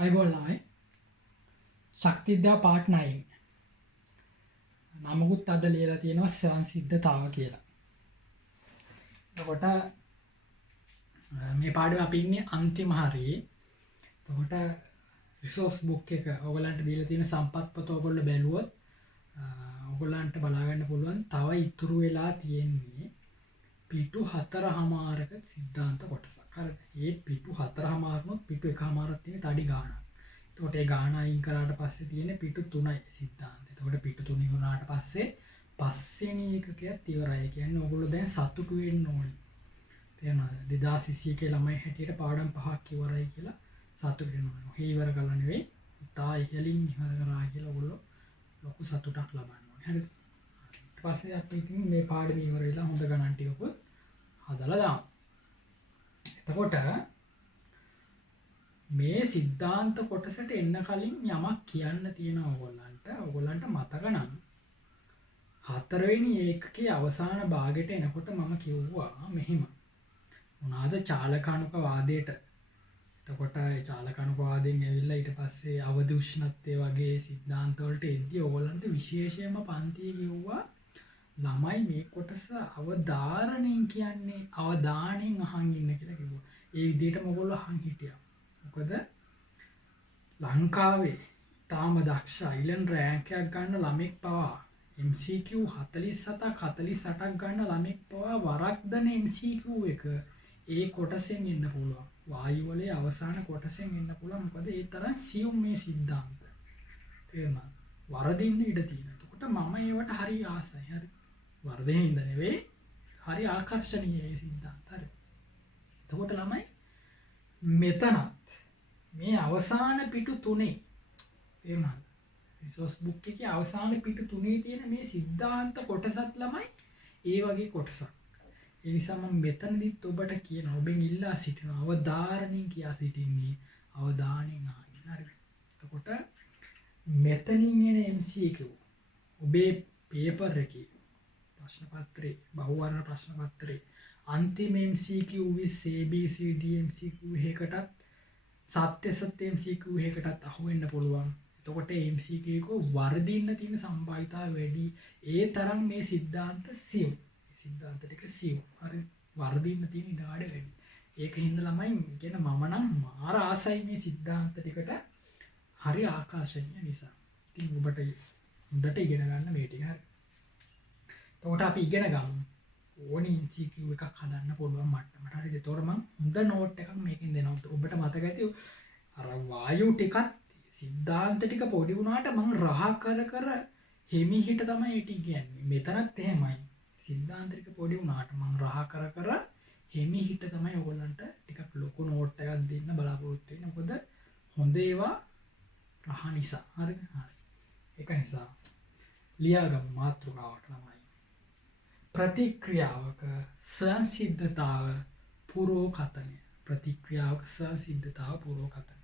අයිබෝල්ලායි ශක්තිද්‍යා part 9 නමකුත් අද ලියලා තියෙනවා සංසිද්ධතාව කියලා. එතකොට මේ පාඩුවේ අපි ඉන්නේ අන්තිම හරියේ. එතකොට රිසෝස් බුක් එක ඔයගලන්ට දීලා තියෙන සම්පත් පොත ඔයගොල්ලෝ බැලුවොත් ඔයගලන්ට බලා ගන්න පුළුවන් තව ඉතුරු වෙලා තියෙන්නේ පිටු 4:00ක සිද්ධාන්ත කොටසක්. හරිද? මේ පිටු 4:00 පිටු 1:00 තියෙන තඩි ගානක්. එතකොට ඒ ගාන අයින් කරාට පස්සේ තියෙන පිටු 3යි සිද්ධාන්ත. එතකොට පිටු 3 ඉවරනාට පස්සේ පස්වෙනි එකකත් ඉවරයි. කියන්නේ ඔයගොල්ලෝ දැන් සතුටු වෙන්න ඕනේ. තේරුණාද? 2021 ළමයි හැටියට පාඩම් 5ක් ඉවරයි කියලා සතුටු වෙන්න ඕනේ. ඔහේ ඉවර කළා නෙවෙයි. තා ඉහලින් ඉවර කරා කියලා ඔයගොල්ලෝ ලොකු සතුටක් ලබන්න ඕනේ. හරිද? ඊට පස්සේ අපි ඉතින් මේ පාඩම ඉවර වෙලා හොඳ ගණන් ටිකකුත් හදලා දාමු. එතකොට මේ සිද්ධාන්ත කොටසට එන්න කලින් යමක් කියන්න තියෙනවා ඔයගොල්ලන්ට. ඔයගොල්ලන්ට මතක නම් හතරවෙනි ඒකකයේ අවසාන භාගයට එනකොට මම කිව්වා මෙහිම. මොනවාද චාලකානුක වාදයට. එතකොට ඒ චාලකානුක වාදයෙන් ඇවිල්ලා ඊට පස්සේ අවදි උෂ්ණත්වය වගේ සිද්ධාන්ත වලට එද්දී ඔයගොල්ලන්ට විශේෂයෙන්ම පන්තියේ කිව්වා ළමයි මේ කොටස අවධාරණයෙන් කියන්නේ අවධානයෙන් අහන් ඉන්න කියලා කිව්වා. ඒ විදිහටම ඔයගොල්ලෝ අහන් හිටියා. මොකද ලංකාවේ තාම දක්ෂ අයිලන්ඩ් රෑන්ක් එකක් ගන්න ළමෙක් පවා MCQ 47ක් ගන්න ළමෙක් පවා වරක්දන MCQ එක ඒ කොටසෙන් එන්න පුළුවන්. වායු වලේ අවසාන කොටසෙන් එන්න පුළුවන්. මොකද ඒ තරම් සියුම් මේ සිද්ධාන්ත. තේරුණාද? වරදින්න ඉඩ තියෙනවා. එතකොට මම ඒවට හරි ආසයි. හරි. වරදින්න ඉඳ නෙවෙයි. හරි ආකර්ෂණීය මේ සිද්ධාන්ත. හරි. එතකොට ළමයි මෙතනත් මේ අවසාන පිටු 3 තේරුණාද? රිසෝස් බුක් එකේ අවසාන පිටු 3 තියෙන මේ සිද්ධාන්ත කොටසත් ළමයි ඒ වගේ කොටසක්. ඒ නිසා මම මෙතනදිත් ඔබට කියනවා ඔබෙන් ඉල්ලා සිටිනවා අවධාරණයෙන් කියා සිටින්නේ අවධානයෙන් අහන්න. හරිද? එතකොට මෙතනින් එන MCQ ඔබේ පේපර් එකේ ප්‍රශ්න පත්‍රේ බහුවර්ණ ප්‍රශ්න පත්‍රේ අන්තිම MCQ 20 ABCD MCQ එකකටත් සත්‍ය MCQ එකකටත් අහු වෙන්න පුළුවන්. එතකොට MCQ එක වර්ධින්න තියෙන සම්භාවිතාව වැඩි. ඒ තරම් මේ සිද්ධාන්ත සියුම්. සිද්ධාන්ත ටික සියුම්. හරි. වර්ධින්න තියෙන ඉඩ වැඩි. ඒක හින්දා ළමයි කියන මම නම් මාර ආසයි මේ සිද්ධාන්ත ටිකට හරි ආකර්ෂණීය නිසා. ඉතින් ඔබට හොඳට ඉගෙන ගන්න මේ ටික හරි. එතකොට අපි ඉගෙන ගමු. ඕනි MCQ එකක් හදන්න පුළුවන් මට්ටමට. හරිද? එතකොට මම හොඳ නෝට් එකක් මේකෙන් දෙනවා. ඔබට මතක ඇති අර වායු ටිකත් සිද්ධාන්ත ටික පොඩි වුණාට මම රහ කර හිමිහිට තමයි ඒ ටික කියන්නේ. මෙතනත් එහෙමයි. සිද්ධාන්ත ටික පොඩි වුණාට මම රහ කර හිමිහිට තමයි ඔයගොල්ලන්ට ටිකක් ලොකු නෝට් එකක් දෙන්න බලාපොරොත්තු වෙන්නේ. මොකද හොඳ ඒවා රහ නිසා. හරිද? හරි. ඒක නිසා ලියාගමු මාතෘකාවට ළමයි. ප්‍රතික්‍රියාවක සංසිද්ධතාව පුරෝකථනය. ප්‍රතික්‍රියාවක සංසිද්ධතාව පුරෝකථනය.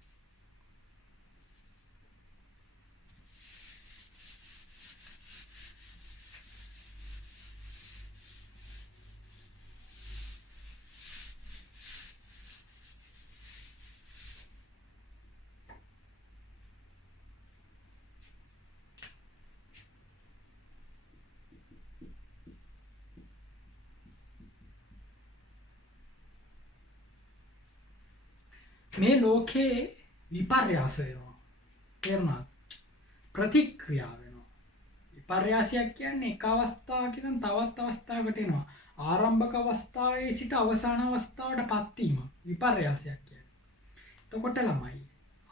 මේ ලෝකේ විපර්යාස වෙනවා. තේරුණාද? ප්‍රතික්‍රියා වෙනවා. විපර්යාසයක් කියන්නේ එක අවස්ථාවක ඉඳන් තවත් අවස්ථාවකට එනවා. ආරම්භක අවස්ථාවේ සිට අවසාන අවස්ථාවටපත් වීම විපර්යාසයක් කියන්නේ. එතකොට ළමයි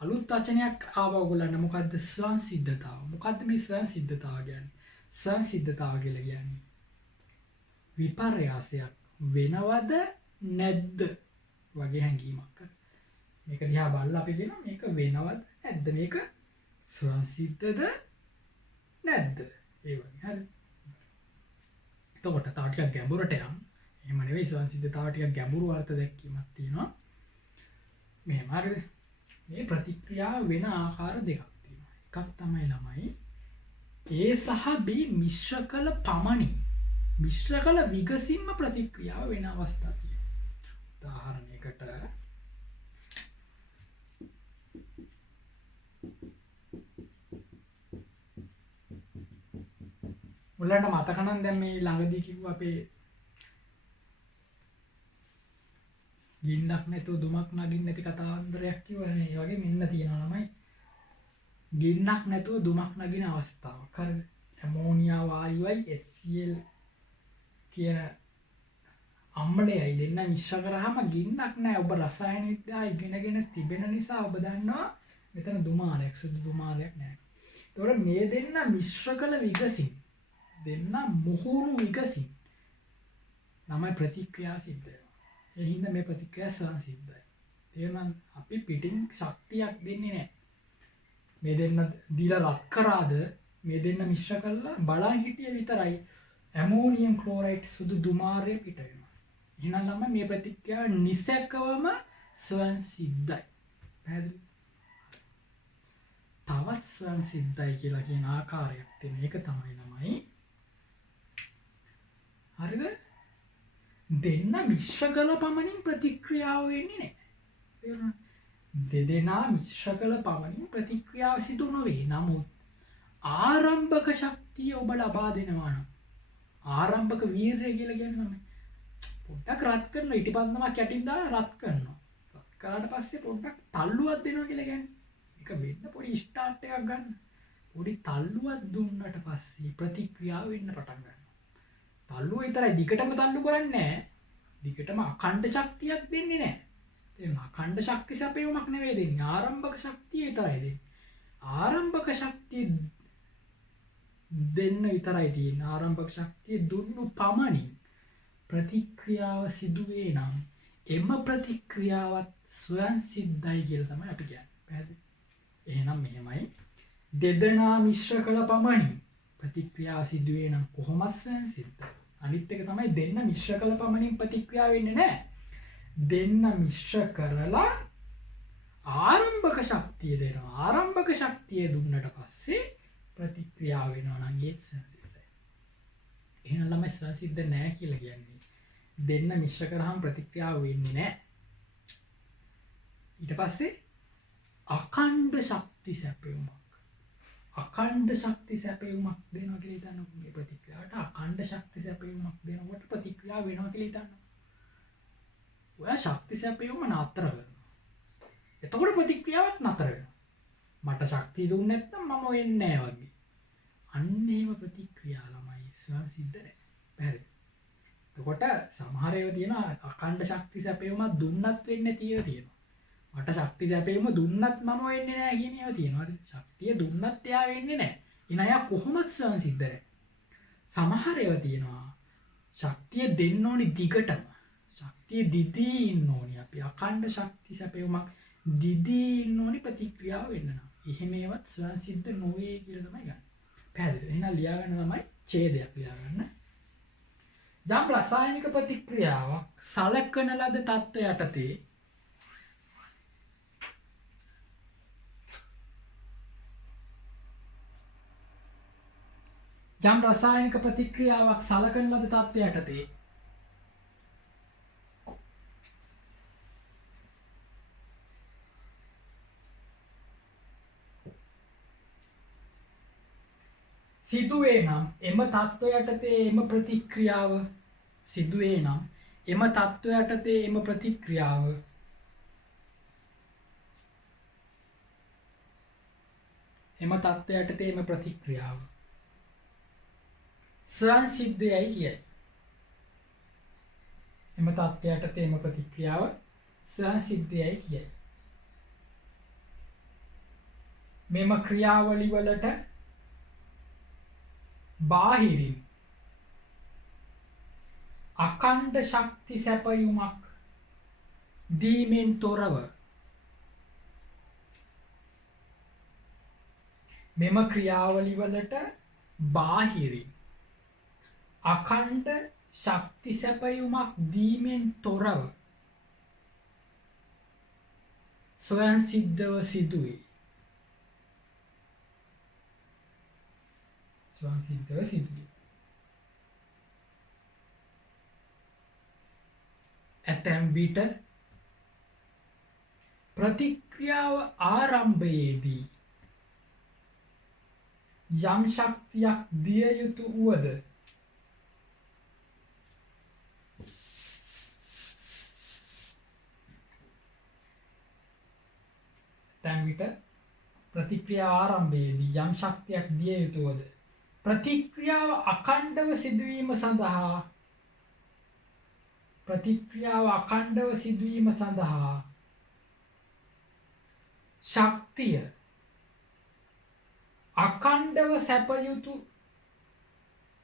අලුත් වචනයක් ආවා ඔයගොල්ලන්ට. මොකද්ද සංසිද්ධතාව? මොකද්ද මේ සංසිද්ධතාව කියන්නේ? සංසිද්ධතාව කියලා කියන්නේ විපර්යාසයක් වෙනවද නැද්ද වගේ හැඟීමක්. මේක දිහා බලලා අපි කියනවා මේක වෙනවද නැද්ද? මේක සංසිද්ධද නැද්ද? ඒ වගේ. හරි. එතකොට තව ටිකක් ගැඹුරට යමු. එහෙම නෙවෙයි සංසිද්ධතාව ටිකක් ගැඹුරු අර්ථ දැක්වීමක් තියෙනවා. මෙහෙම හරිද? මේ ප්‍රතික්‍රියාව වෙන ආකාර දෙකක් තියෙනවා. එකක් තමයි ළමයි A සහ B මිශ්‍ර කළ පමණින් මිශ්‍ර කළ විගසින්ම ප්‍රතික්‍රියාව වෙන අවස්ථා තියෙනවා. උදාහරණයකට ඔයාලට මතක නම් දැන් මේ ළඟදී කිව්ව අපේ ගින්නක් නැතුව දුමක් නගින්න නැති කතාන්දරයක් කිව්වනේ. ඒ වගේ මෙන්න තියෙනවා ළමයි. ගින්නක් නැතුව දුමක් නගින අවස්ථාවක්. හරිද? ඇමෝනියා වායුවයි HCl කියන අම්ලයයි දෙන්න මිශ්‍ර කරාම ගින්නක් නැහැ. ඔබ රසායන විද්‍යාව ඉගෙනගෙන තිබෙන නිසා ඔබ දන්නවා මෙතන දුමාරයක් සුදු දුමාරයක් නැහැ. ඒතකොට මේ දෙන්න මිශ්‍ර කළ විගසින් දෙන්න මුහුණු විගසින් තමයි ප්‍රතික්‍රියා සිද්ධ වෙනවා. ඒ හින්දා මේ ප්‍රතික්‍රියා සංසිද්ධයි. තේරුණාද? අපි පිටින් ශක්තියක් දෙන්නේ නැහැ. මේ දෙන්න දීලා රත් කරාද මේ දෙන්න මිශ්‍ර කළා බලන් හිටිය විතරයි ඇමෝනියම් ක්ලෝරයිඩ් සුදු දුමාරය පිට වෙනවා. එහෙනම් නම් මේ ප්‍රතික්‍රියාව නිසැකවම සංසිද්ධයි. පැහැදිලි? තවත් සංසිද්ධයි කියලා කියන ආකාරයක් තියෙන එක තමයි ළමයි. හරිද? දෙන්න මිශ්‍ර කළ පමණින් ප්‍රතික්‍රියාව වෙන්නේ නැහැ. තේරුණාද? දෙදෙනා මිශ්‍ර කළ පමණින් ප්‍රතික්‍රියාව සිදු නොවේ. නමුත් ආරම්භක ශක්තිය ඔබ ලබා දෙනවා නම් ආරම්භක වීර්යය කියලා කියන්නේ පොඩ්ඩක් රත් කරනවා ඉටිපන්දමක් යටින් දාලා රත් කරනවා. රත් කරාට පස්සේ පොඩ්ඩක් තල්ලුවක් දෙනවා කියලා කියන්නේ. ඒක වෙන්න පොඩි ස්ටාර්ට් එකක් ගන්න. පොඩි තල්ලුවක් දුන්නට පස්සේ ප්‍රතික්‍රියාව වෙන්න පටන් ගන්නවා. තල්ලුව විතරයි දිගටම තල්ලු කරන්නේ නැහැ. දිගටම අඛණ්ඩ ශක්තියක් දෙන්නේ නැහැ. තේරුණා? අඛණ්ඩ ශක්ති සැපයුමක් නෙවෙයි දෙන්නේ. ආරම්භක ශක්තිය විතරයි දෙන්නේ. ආරම්භක ශක්තිය දෙන්න විතරයි තියෙන්නේ. ආරම්භක ශක්තිය දුන්නු පමණින් ප්‍රතික්‍රියාව සිදුවේ නම් එම ප්‍රතික්‍රියාවත් ස්වයං සිද්ධයි කියලා තමයි අපි කියන්නේ. පැහැදිලි? එහෙනම් මෙහෙමයි. දෙදෙනා මිශ්‍ර කළ පමණින් ප්‍රතික්‍රියාව සිදුවේ නම් කොහොමද ස්වයං සිද්ධයි? අනිත් එක තමයි දෙන්න මිශ්‍ර කළ පමණින් ප්‍රතික්‍රියාව වෙන්නේ නැහැ. දෙන්න මිශ්‍ර කරලා ආරම්භක ශක්තිය දෙනවා. ආරම්භක ශක්තිය දුන්නට පස්සේ ප්‍රතික්‍රියාව වෙනවා නම් ඒත් සංසිද්ධයි. එහෙනම් ළමයි සංසිද්ධ නැහැ කියලා කියන්නේ දෙන්න මිශ්‍ර කරාම ප්‍රතික්‍රියාව වෙන්නේ නැහැ. ඊට පස්සේ අඛණ්ඩ ශක්ති සැපයුමක්. අඛණ්ඩ ශක්ති සැපයුමක් දෙනවා කියලා හිතන්නකො. මේ ප්‍රතික්‍රියාවට අඛණ්ඩ ශක්ති සැපයුමක් දෙනකොට ප්‍රතික්‍රියාව වෙනවා කියලා හිතන්නකො. ඔයා ශක්ති සැපයුම නතර කරනවා. එතකොට ප්‍රතික්‍රියාවක් නතර වෙනවා. මට ශක්තිය දුන්නේ නැත්නම් මම වෙන්නේ නැහැ වගේ. අන්න ඒව ප්‍රතික්‍රියා ළමයි ස්වයං සිද්ධ නැහැ. පැහැදිලි? එතකොට සමහර ඒවා තියෙනවා අඛණ්ඩ ශක්ති සැපයුමක් දුන්නත් වෙන්නේ නැති ඒවා තියෙනවා. මට ශක්ති සැපයුම දුන්නත් මම වෙන්නේ නැහැ කියන ඒවා තියෙනවා. හරිද? ශක්තිය දුන්නත් එයා වෙන්නේ නැහැ. එන අය කොහොමද ස්වයං සිද්ධ නැහැ? සමහර ඒවා තියෙනවා ශක්තිය දෙන්න ඕනි දිගටම. ශක්තිය දිදී ඉන්න ඕනි. අපි අඛණ්ඩ ශක්ති සැපයුමක් දිදී ඉන්න ඕනි ප්‍රතික්‍රියාව වෙන්න නම්. එහෙම ඒවත් ස්වයං සිද්ධ නොවේ කියලා තමයි ගන්න. පැහැදිලිද? එහෙනම් ලියා ගන්න තමයි ඡේදයක් ලියා ගන්න. යම් රසායනික ප්‍රතික්‍රියාවක් සලකන ලද තත්ත්වය යටතේ යම් රසායනික ප්‍රතික්‍රියාවක් සලකන ලද තත්ත්වය යටතේ සිදුවේ නම් එම තත්ත්වය යටතේ එම ප්‍රතික්‍රියාව සිදුවේ නම් එම තත්ත්වය යටතේ එම ප්‍රතික්‍රියාව ස්වයං සිද්ධයයි කියයි. එම තත්ත්වය යටතේ එම ප්‍රතික්‍රියාව ස්වයං සිද්ධයයි කියයි. මෙම ක්‍රියාවලි වලට බාහිරින් අඛණ්ඩ ශක්ති සැපයුමක් දීමෙන් තොරව මෙම ක්‍රියාවලි වලට බාහිරින් අඛණ්ඩ ශක්ති සැපයුමක් දීමෙන් තොරව ස්වයං සිද්ධව සිදුවේ. ස්වයං සිද්ධව සිදුවේ. ඇතැම් විට ප්‍රතික්‍රියාව ආරම්භයේදී යම් ශක්තියක් දිය යුතු වුවද තැන් විට ප්‍රතික්‍රියා ආරම්භයේදී යම් ශක්තියක් දිය යුතුවද ප්‍රතික්‍රියාව අඛණ්ඩව සිදුවීම සඳහා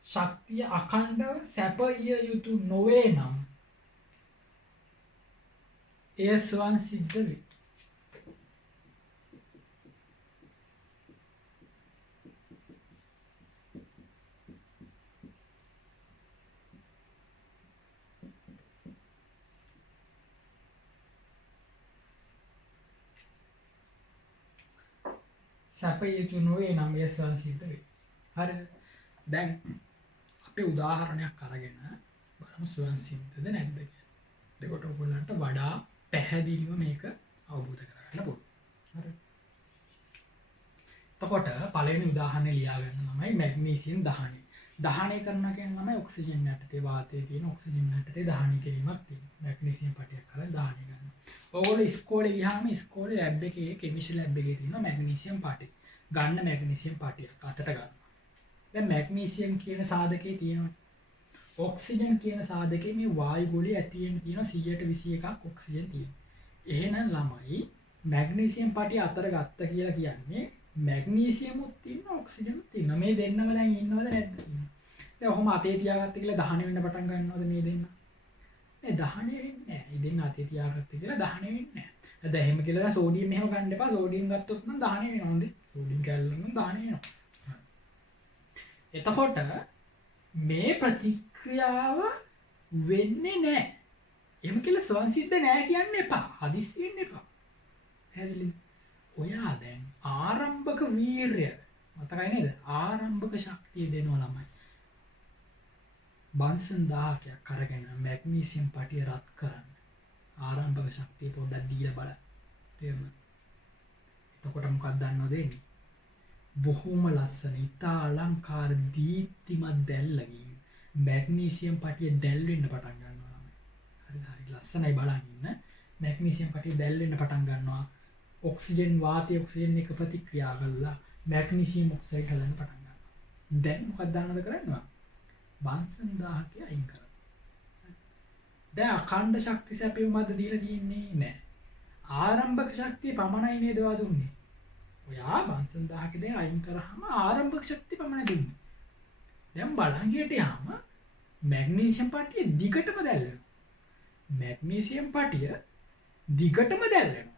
ශක්තිය අඛණ්ඩව සැපයිය යුතු නොවේ නම් එය ස්වයන් සිද්ධ වේ. සැපයිය යුතු නොවේ නම් එය ස්වයන් සිද්ධ වේ. හරිද? දැන් අපි උදාහරණයක් අරගෙන බලමු ස්වයන් සිද්ධද නැද්ද කියලා. එතකොට ඔයගොල්ලන්ට වඩා පැහැදිලිව මේක අවබෝධ කරගන්න පුළුවන්. හරිද? එතකොට පළවෙනි උදාහරණය ලියා ගන්න තමයි මැග්නීසියම් දහනය. දහනය කරනවා කියන්නේ තමයි ඔක්සිජන් යටතේ වාතයේ තියෙන ඔක්සිජන් යටතේ දහනය කිරීමක් තියෙනවා. මැග්නීසියම් පටියක් කරලා දහනය කරනවා. ඔයගොල්ලෝ ඉස්කෝලේ ගියාම ඉස්කෝලේ ලැබ් එකේ කෙමිස්ට්‍රි ලැබ් එකේ තියෙනවා මැග්නීසියම් පටි. ගන්න මැග්නීසියම් පටියක් අතට ගන්නවා. දැන් මැග්නීසියම් කියන සාධකයේ තියෙනවා. ඔක්සිජන් කියන සාධකයේ මේ වායු ගොඩේ ඇතිවෙන්න තියෙන 121ක් ඔක්සිජන් තියෙනවා. එහෙනම් ළමයි මැග්නීසියම් පටිය අතර ගත්ත කියලා කියන්නේ මැග්නීසියමුත් තියෙනවා ඔක්සිජනුත් තියෙනවා. මේ දෙන්නම දැන් ඉන්නවද නැද්ද? දැන් ඔහොම අතේ තියාගත්ත කියලා දහණය වෙන්න පටන් ගන්නවද මේ දෙන්න? නේ දහණය වෙන්නේ නැහැ. මේ දෙන්න අතේ තියාගත්ත කියලා දහණය වෙන්නේ නැහැ. දැන් එහෙම කියලා සෝඩියම් එහෙම ගන්න එපා. සෝඩියම් ගත්තොත් නම් දහණය වෙනවා නේද? සෝඩියම් කැලලම දහණය වෙනවා. එතකොට මේ ප්‍රතික්‍රියාව වෙන්නේ නැහැ. එහෙම කියලා ස්වයන් සිද්ධ නැහැ කියන්න එපා. හදිස්සි වෙන්න එපා. පැහැදිලිද? ඔයා දැන් ආරම්භක වීර්ය මතකයි නේද? ආරම්භක ශක්තිය දෙනවා ළමයි. බන්සන් 1000ක් අරගෙන මැග්නීසියම් පටිය රත් කරන්න. ආරම්භක ශක්තිය පොඩ්ඩක් දීලා බලන්න. තේරුණාද? එතකොට මොකක්ද දන්නවද එන්නේ? බොහොම ලස්සන ඉතා අලංකාර දීප්තිමත් දැල්ලකින් මැග්නීසියම් පටිය දැල් වෙන්න පටන් ගන්නවා ළමයි. හරිද? හරි ලස්සනයි බලන්න ඉන්න. මැග්නීසියම් පටිය දැල් වෙන්න පටන් ගන්නවා. ඔක්සිජන් වාතය ඔක්සිජන් එක ප්‍රතික්‍රියා කරලා මැග්නීසියම් ඔක්සයිඩ් හදන්න පටන් ගන්නවා. දැන් මොකක්ද දන්නවද කරන්නේ? බන්සන් 1000ක් අයින් කරනවා. දැන් අඛණ්ඩ ශක්ති සැපයුමක්ද දීලා තියෙන්නේ නැහැ. ආරම්භක ශක්තිය පමණයි නේද ඔයා දුන්නේ? ඔයා බන්සන් 1000ක දැන් අයින් කරාම ආරම්භක ශක්තිය පමණයි දුන්නේ. දැන් බලන් හිටියාම මැග්නීසියම් පටිය දිගටම දැල්වෙනවා. මැග්නීසියම් පටිය දිගටම දැල්වෙනවා.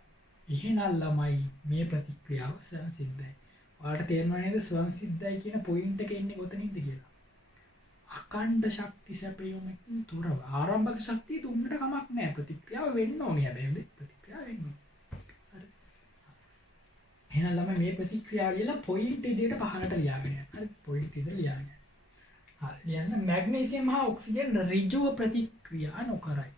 එහෙනම් ළමයි මේ ප්‍රතික්‍රියාව ස්වයන් සිද්ධයි. ඔයාලට තේරෙනව නේද ස්වයන් සිද්ධයි කියන පොයින්ට් එක එන්නේ කොතනින්ද කියලා? අඛණ්ඩ ශක්ති සැපයීමකින් තොරව ආරම්භක ශක්තිය දුන්නට කමක් නැහැ. ප්‍රතික්‍රියාව වෙන්න ඕනේ හැබැයි ප්‍රතික්‍රියාව වෙන්න ඕනේ. හරි. එහෙනම් ළමයි මේ ප්‍රතික්‍රියාව කියලා පොයින්ට් විදිහට පහළට ලියාගෙන යන්න. හරි. පොයින්ට් විදිහට ලියාගෙන යන්න. හරි. ලියන්න මැග්නීසියම් හා ඔක්සිජන් ඍජුව ප්‍රතික්‍රියා නොකරයි.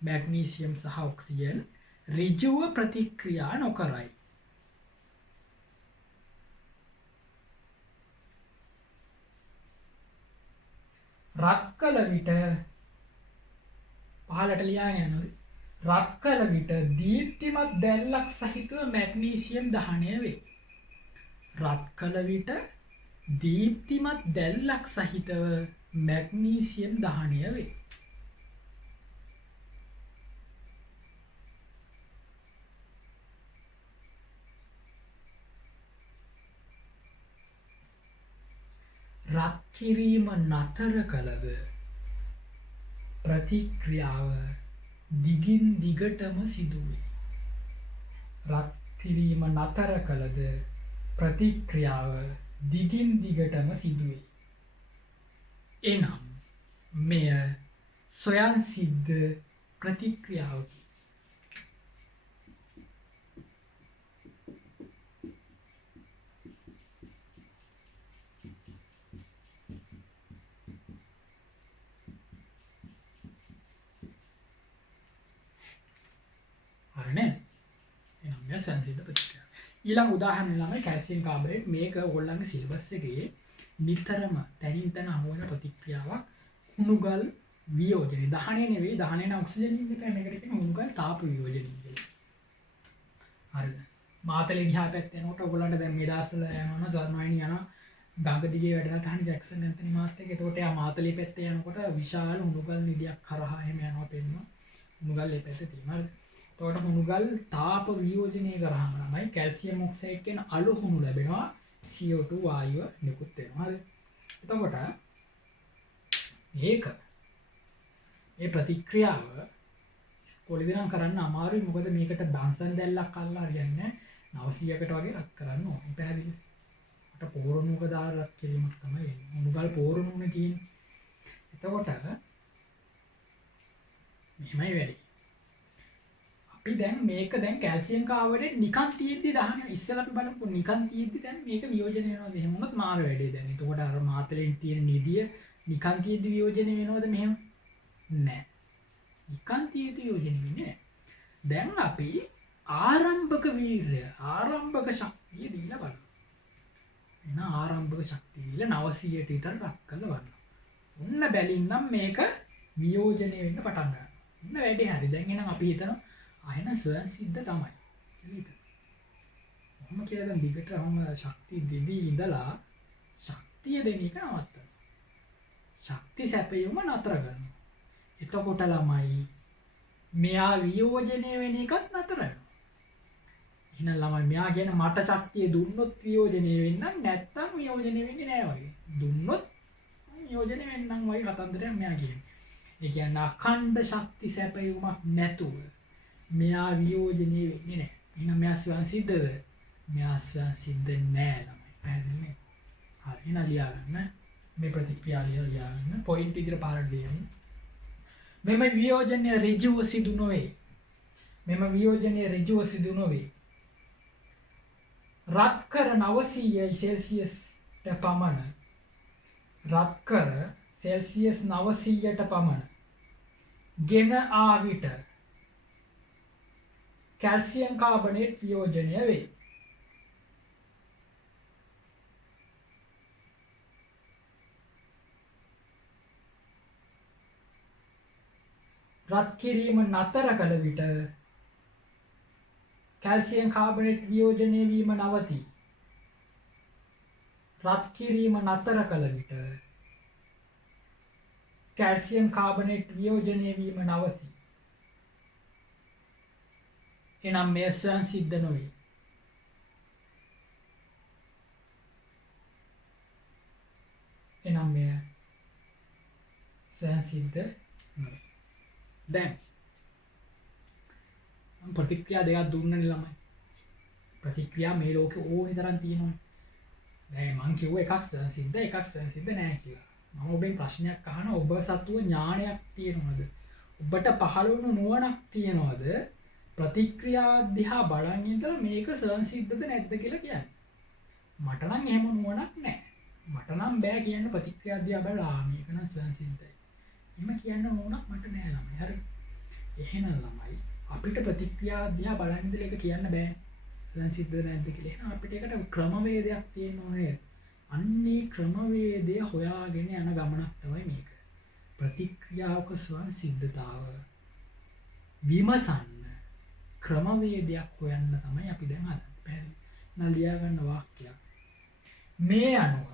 මැග්නීසියම් සහ ඔක්සිජන් ඍජුව ප්‍රතික්‍රියා නොකරයි. රත් කළ විට පහළට ලියාගෙන යනවාද? රත් කළ විට දීප්තිමත් දැල්ලක් සහිතව මැග්නීසියම් දහනය වේ. රත් කළ විට දීප්තිමත් දැල්ලක් සහිතව මැග්නීසියම් දහනය වේ. රත් කිරීම නතර කළද ප්‍රතික්‍රියාව දිගින් දිගටම සිදුවේ. රත් කිරීම නතර කළද ප්‍රතික්‍රියාව දිගින් දිගටම සිදුවේ. එනම් මෙය ස්වයං සිද්ධ ප්‍රතික්‍රියාවකි. හරිනේ? එහෙනම් මෙය ස්වයං සිද්ධ ප්‍රතික්‍රියාව. ඊළඟ උදාහරණය තමයි කැල්සියම් කාබනේට්. මේක ඕගොල්ලන්ගේ සිලබස් එකේ නිතරම තැනින් තැන හමු වෙන ප්‍රතික්‍රියාවක්. හුණුගල් වියෝජනය. දහනය නෙවෙයි, දහනේන ඔක්සිජන් ඉන්න එපා. මේකට කියන හුණුගල් තාප වියෝජනය කියලා. හරිද? මාතලේ දිහා පැත්ත යනකොට ඔයගොල්ලන්ට දැන් මේ දවස්වල යනවා ස්වර්ණවාහිනිය යනවා ගඟ දිගේ වැඩසටහන ජැක්සන් ඇන්තනි මාත් එක්ක. එතකොට යා මාතලේ පැත්තේ යනකොට විශාල හුණුගල් නිදියක් කරහා එහෙම යනවා පෙන්නවා. හුණුගල් ඒ පැත්තේ තියෙනවා. හරිද? එතකොට හුණුගල් තාප වියෝජනය කරාම තමයි කැල්සියම් ඔක්සයිඩ් කියන අලු හුණු ලැබෙනවා. CO2 වායුව නිකුත් වෙනවා. හරිද? එතකොට මේක මේ ප්‍රතික්‍රියාව ඉස්කෝලේදී නම් කරන්න අමාරුයි. මොකද මේකට බන්සන් දැල්ලක් අල්ලලා හරියන්නේ නැහැ. 900කට වගේ රත් කරන්න ඕනේ. පැහැදිලිද? අපිට පෝරණුක දාලා රත් කිරීමක් තමයි වෙන්නේ. හුණුගල් පෝරණුනේ තියෙන්නේ. එතකොට මෙහෙමයි වෙන්නේ. අපි දැන් මේක දැන් කැල්සියම් කාබනේට් නිකන් තියෙද්දි දාන්න ඉස්සෙල්ලා අපි බලමු නිකන් තියෙද්දි දැන් මේක වියෝජනය වෙනවද? එහෙම වුණොත් මාර වැඩේ දැන්. එතකොට අර මාතලෙන් තියෙන නිදිය නිකන් තියෙද්දි වියෝජනය වෙනවද මෙහෙම? නෑ. නිකන් තියෙද්දි වියෝජනය වෙන්නේ නෑ. දැන් අපි ආරම්භක වීර්ය, ආරම්භක ශක්තිය දීලා බලමු. එන ආරම්භක ශක්තිය දීලා 900ට විතර රක් කරලා බලමු. ඔන්න බැලින්නම් මේක වියෝජනය වෙන්න පටන් ගන්නවා. ඔන්න වැඩේ හරි. දැන් එහෙනම් අපි හිතනවා ආයෙන ස්වයන් සිද්ධ තමයි. නේද? මොහොම කියලා දැන් දිගටම ශක්තිය දෙවි ඉඳලා ශක්තිය දෙන එක නවත්තනවා. ශක්ති සැපයීම නතර කරනවා. එතකොට ළමයි මෙයා වියෝජනය වෙන එකත් නතර වෙනවා. එහෙනම් ළමයි මෙයා කියන මට ශක්තිය දුන්නොත් වියෝජනය වෙන්නම් නැත්තම් වියෝජනය වෙන්නේ නැහැ වගේ. දුන්නොත් වියෝජනය වෙන්නම් වගේ කතන්දරයක් මෙයා කියන්නේ. ඒ කියන්නේ අඛණ්ඩ ශක්ති සැපයීමක් නැතුව මෙයා වියෝජනය වෙන්නේ නැහැ. එහෙනම් මෙයා ස්වයන් සිද්ධද? මෙයා ස්වයන් සිද්ධ නැහැ ළමයි. පැහැදිලිද? හරි. එහෙනම් ලියා ගන්න. මේ ප්‍රතික්‍රියාව ලියා ගන්න. පොයින්ට් විදිහට පාරට ලියන්න. මෙම වියෝජනය ඍජුව සිදු නොවේ. මෙම වියෝජනය ඍජුව සිදු නොවේ. රත්කර 900 සෙල්සියස්ට පමණ රත්කර සෙල්සියස් 900ට පමණ ගෙන ආ විට කැල්සියම් කාබනේට් වියෝජනය වේ. රත් කිරීම නතර කළ විට කැල්සියම් කාබනේට් වියෝජනය වීම නවතී. රත් කිරීම නතර කළ විට කැල්සියම් කාබනේට් වියෝජනය වීම නවතී. එනම් මෙය ස්වයන් සිද්ධ නොවේ. එනම් මෙය ස්වයන් සිද්ධ නොවේ. දැන් ප්‍රතික්‍රියා දෙකක් දුන්නනේ ළමයි. ප්‍රතික්‍රියා මේ ලෝකේ ඕනි තරම් තියෙනවා. දැන් මං කිව්වා එකක් ස්වයන් සිද්ධ එකක් ස්වයන් සිද්ධ නැහැ කියලා. මම ඔබෙන් ප්‍රශ්නයක් අහනවා. ඔබ සතුව ඥානයක් තියෙනවද? ඔබට පහළ වුණු නුවණක් තියෙනවද? ප්‍රතික්‍රියා දිහා බලන් ඉඳලා මේක ස්වයන් සිද්ධද නැද්ද කියලා කියන්න. මට නම් එහෙම නුවණක් නැහැ. මට නම් බෑ කියන්න ප්‍රතික්‍රියා දිහා බලලා මේක නම් ස්වයන් සිද්ධයි. එහෙම කියන්න නුවණක් මට නැහැ ළමයි. හරි. එහෙනම් ළමයි අපිට ප්‍රතික්‍රියා දිහා බලන් ඉඳලා ඒක කියන්න බෑ. ස්වයන් සිද්ධද නැද්ද කියලා. එහෙනම් අපිට ඒකට ක්‍රමවේදයක් තියෙන්න ඕනේ. අන්නේ ක්‍රමවේදය හොයාගෙන යන ගමනක් තමයි මේක. ප්‍රතික්‍රියාවක ස්වයන් සිද්ධතාව විමසන්න ක්‍රමවේදයක් හොයන්න තමයි අපි දැන් හදන්නේ. පැහැදිලි. නම් ලියා ගන්න වාක්‍යයක්. මේ අනුව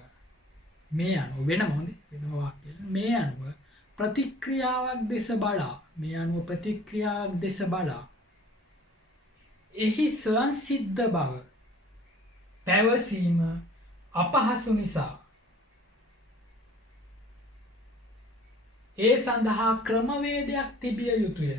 වෙනම හොඳේ වෙනම වාක්‍යයක්. මේ අනුව ප්‍රතික්‍රියාවක් දෙස බලා එහි ස්වයන් සිද්ධ බව පැවසීම අපහසු නිසා ඒ සඳහා ක්‍රමවේදයක් තිබිය යුතුය.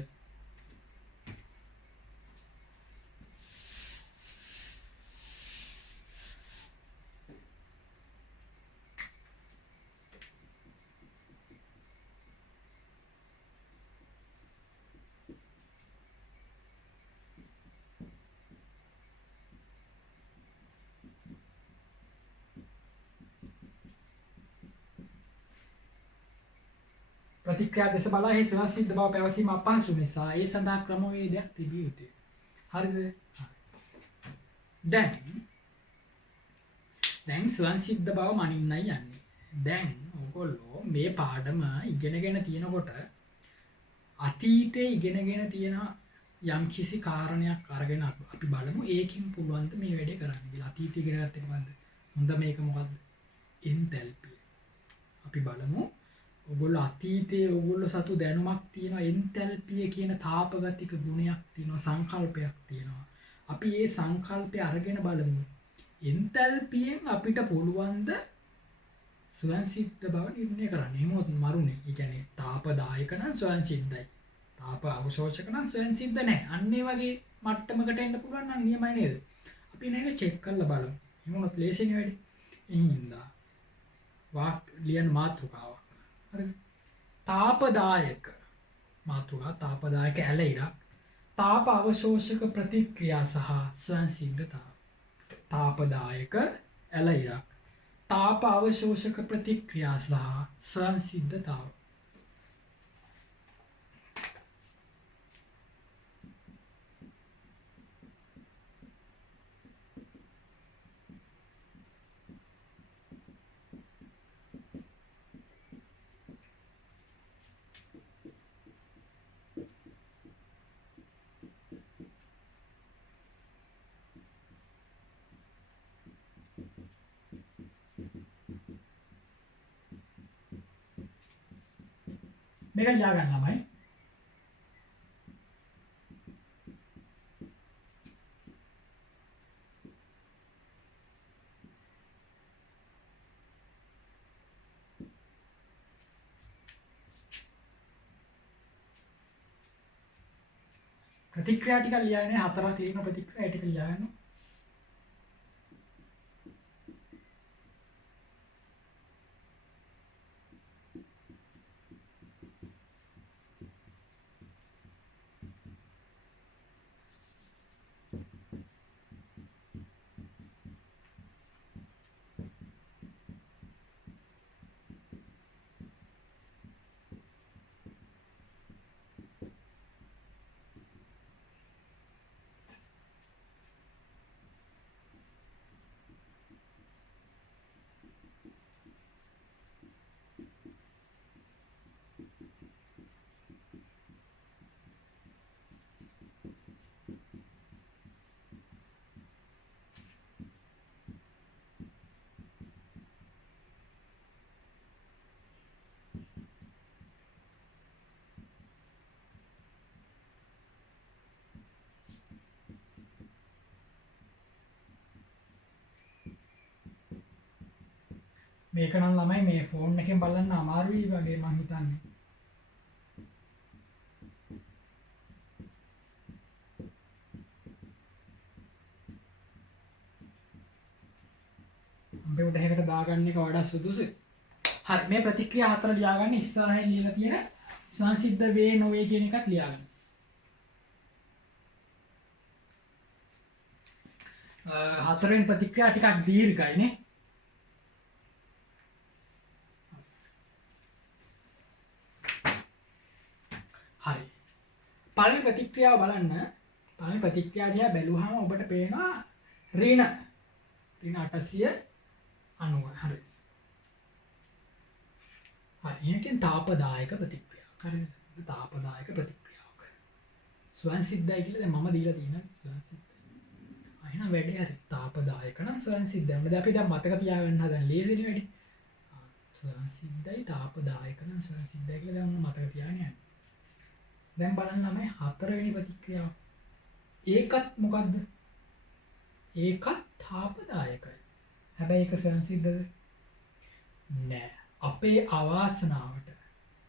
ප්‍රතික්‍රියා දෙස බලා එහි ස්වයන් සිද්ධ බව පැවසීම අපහසු නිසා ඒ සඳහා ක්‍රමවේදයක් තිබිය යුතුය. හරිද? දැන් ස්වයන් සිද්ධ බව මනින්නයි යන්නේ. දැන් ඔයගොල්ලෝ මේ පාඩම ඉගෙනගෙන තියෙනකොට අතීතයේ ඉගෙනගෙන තියෙන යම් කිසි කාරණයක් අරගෙන අපි බලමු ඒකින් පුළුවන් ද මේ වැඩේ කරන්න කියලා. අතීතය ඉගෙන ගත්ත එක මොකද්ද? හොඳ මේක මොකද්ද? එන්තැල්පි. අපි බලමු ඔයගොල්ලෝ අතීතයේ ඔයගොල්ලෝ සතු දැනුමක් තියෙනවා එන්තැල්පිය කියන තාපගතික ගුණයක් තියෙනවා සංකල්පයක් තියෙනවා. අපි මේ සංකල්පය අරගෙන බලමු. එන්තැල්පියෙන් අපිට පුළුවන් ද ස්වයන් සිද්ධ බව නිර්ණය කරන්න. එහෙමොත් මරුනේ. ඒ කියන්නේ තාපදායක නම් ස්වයන් සිද්ධයි. තාප අවශෝෂක නම් ස්වයන් සිද්ධ නැහැ. අන්න ඒ වගේ මට්ටමකට එන්න පුළුවන් නම් නියමයි නේද? අපි නේද චෙක් කරලා බලමු. එහෙමොත් ලේසියෙන් වැඩි. එහෙනම් වාක් ලියන මාතෘකාවක්. හරිද? තාපදායක මාතෘකා තාපදායක ඇල ඉරක් තාප අවශෝෂක ප්‍රතික්‍රියා සහ ස්වයන් සිද්ධතාව. තාපදායක ඇල ඉරක් තාප අවශෝෂක ප්‍රතික්‍රියා සහ ස්වයන් සිද්ධතාව. මේක ලියා ගන්න ළමයි. ප්‍රතික්‍රියා ටික ලියාගෙන හතරක් ලියන ප්‍රතික්‍රියා ටික ලියාගෙන මේක නම් ළමයි මේ ෆෝන් එකෙන් බලන්න අමාරුයි වගේ මං හිතන්නේ. අම්බෙවට හැකට දාගන්න එක වඩා සුදුසුයි. හරි මේ ප්‍රතික්‍රියා හතර ලියාගන්න ඉස්සරහින් ලියලා තියෙන ස්වයන් සිද්ධ වේ නොවේ කියන එකත් ලියාගන්න. හතරෙන් ප්‍රතික්‍රියා ටිකක් දීර්ඝයිනේ. හරි. පළවෙනි ප්‍රතික්‍රියාව බලන්න. පළවෙනි ප්‍රතික්‍රියාව දිහා බැලුවාම ඔබට පේනවා ඍණ 890. හරි. හරි. ඒකෙන් තාපදායක ප්‍රතික්‍රියාවක්. හරිද? තාපදායක ප්‍රතික්‍රියාවක්. ස්වයන් සිද්ධයි කියලා දැන් මම දීලා තියෙන ස්වයන් සිද්ධයි. එහෙනම් වැඩේ හරි. තාපදායක නම් ස්වයන් සිද්ධයි. මොකද අපි දැන් මතක තියාගන්න හදන ලේසිනේ වැඩි. ස්වයන් සිද්ධයි තාපදායක නම් ස්වයන් සිද්ධයි කියලා දැන් මතක තියාගන්න යන්න. දැන් බලන්න ළමයි හතරවෙනි ප්‍රතික්‍රියාව. ඒකත් මොකද්ද? ඒකත් තාපදායකයි. හැබැයි ඒක ස්වයන් සිද්ධද? නෑ. අපේ අවාසනාවට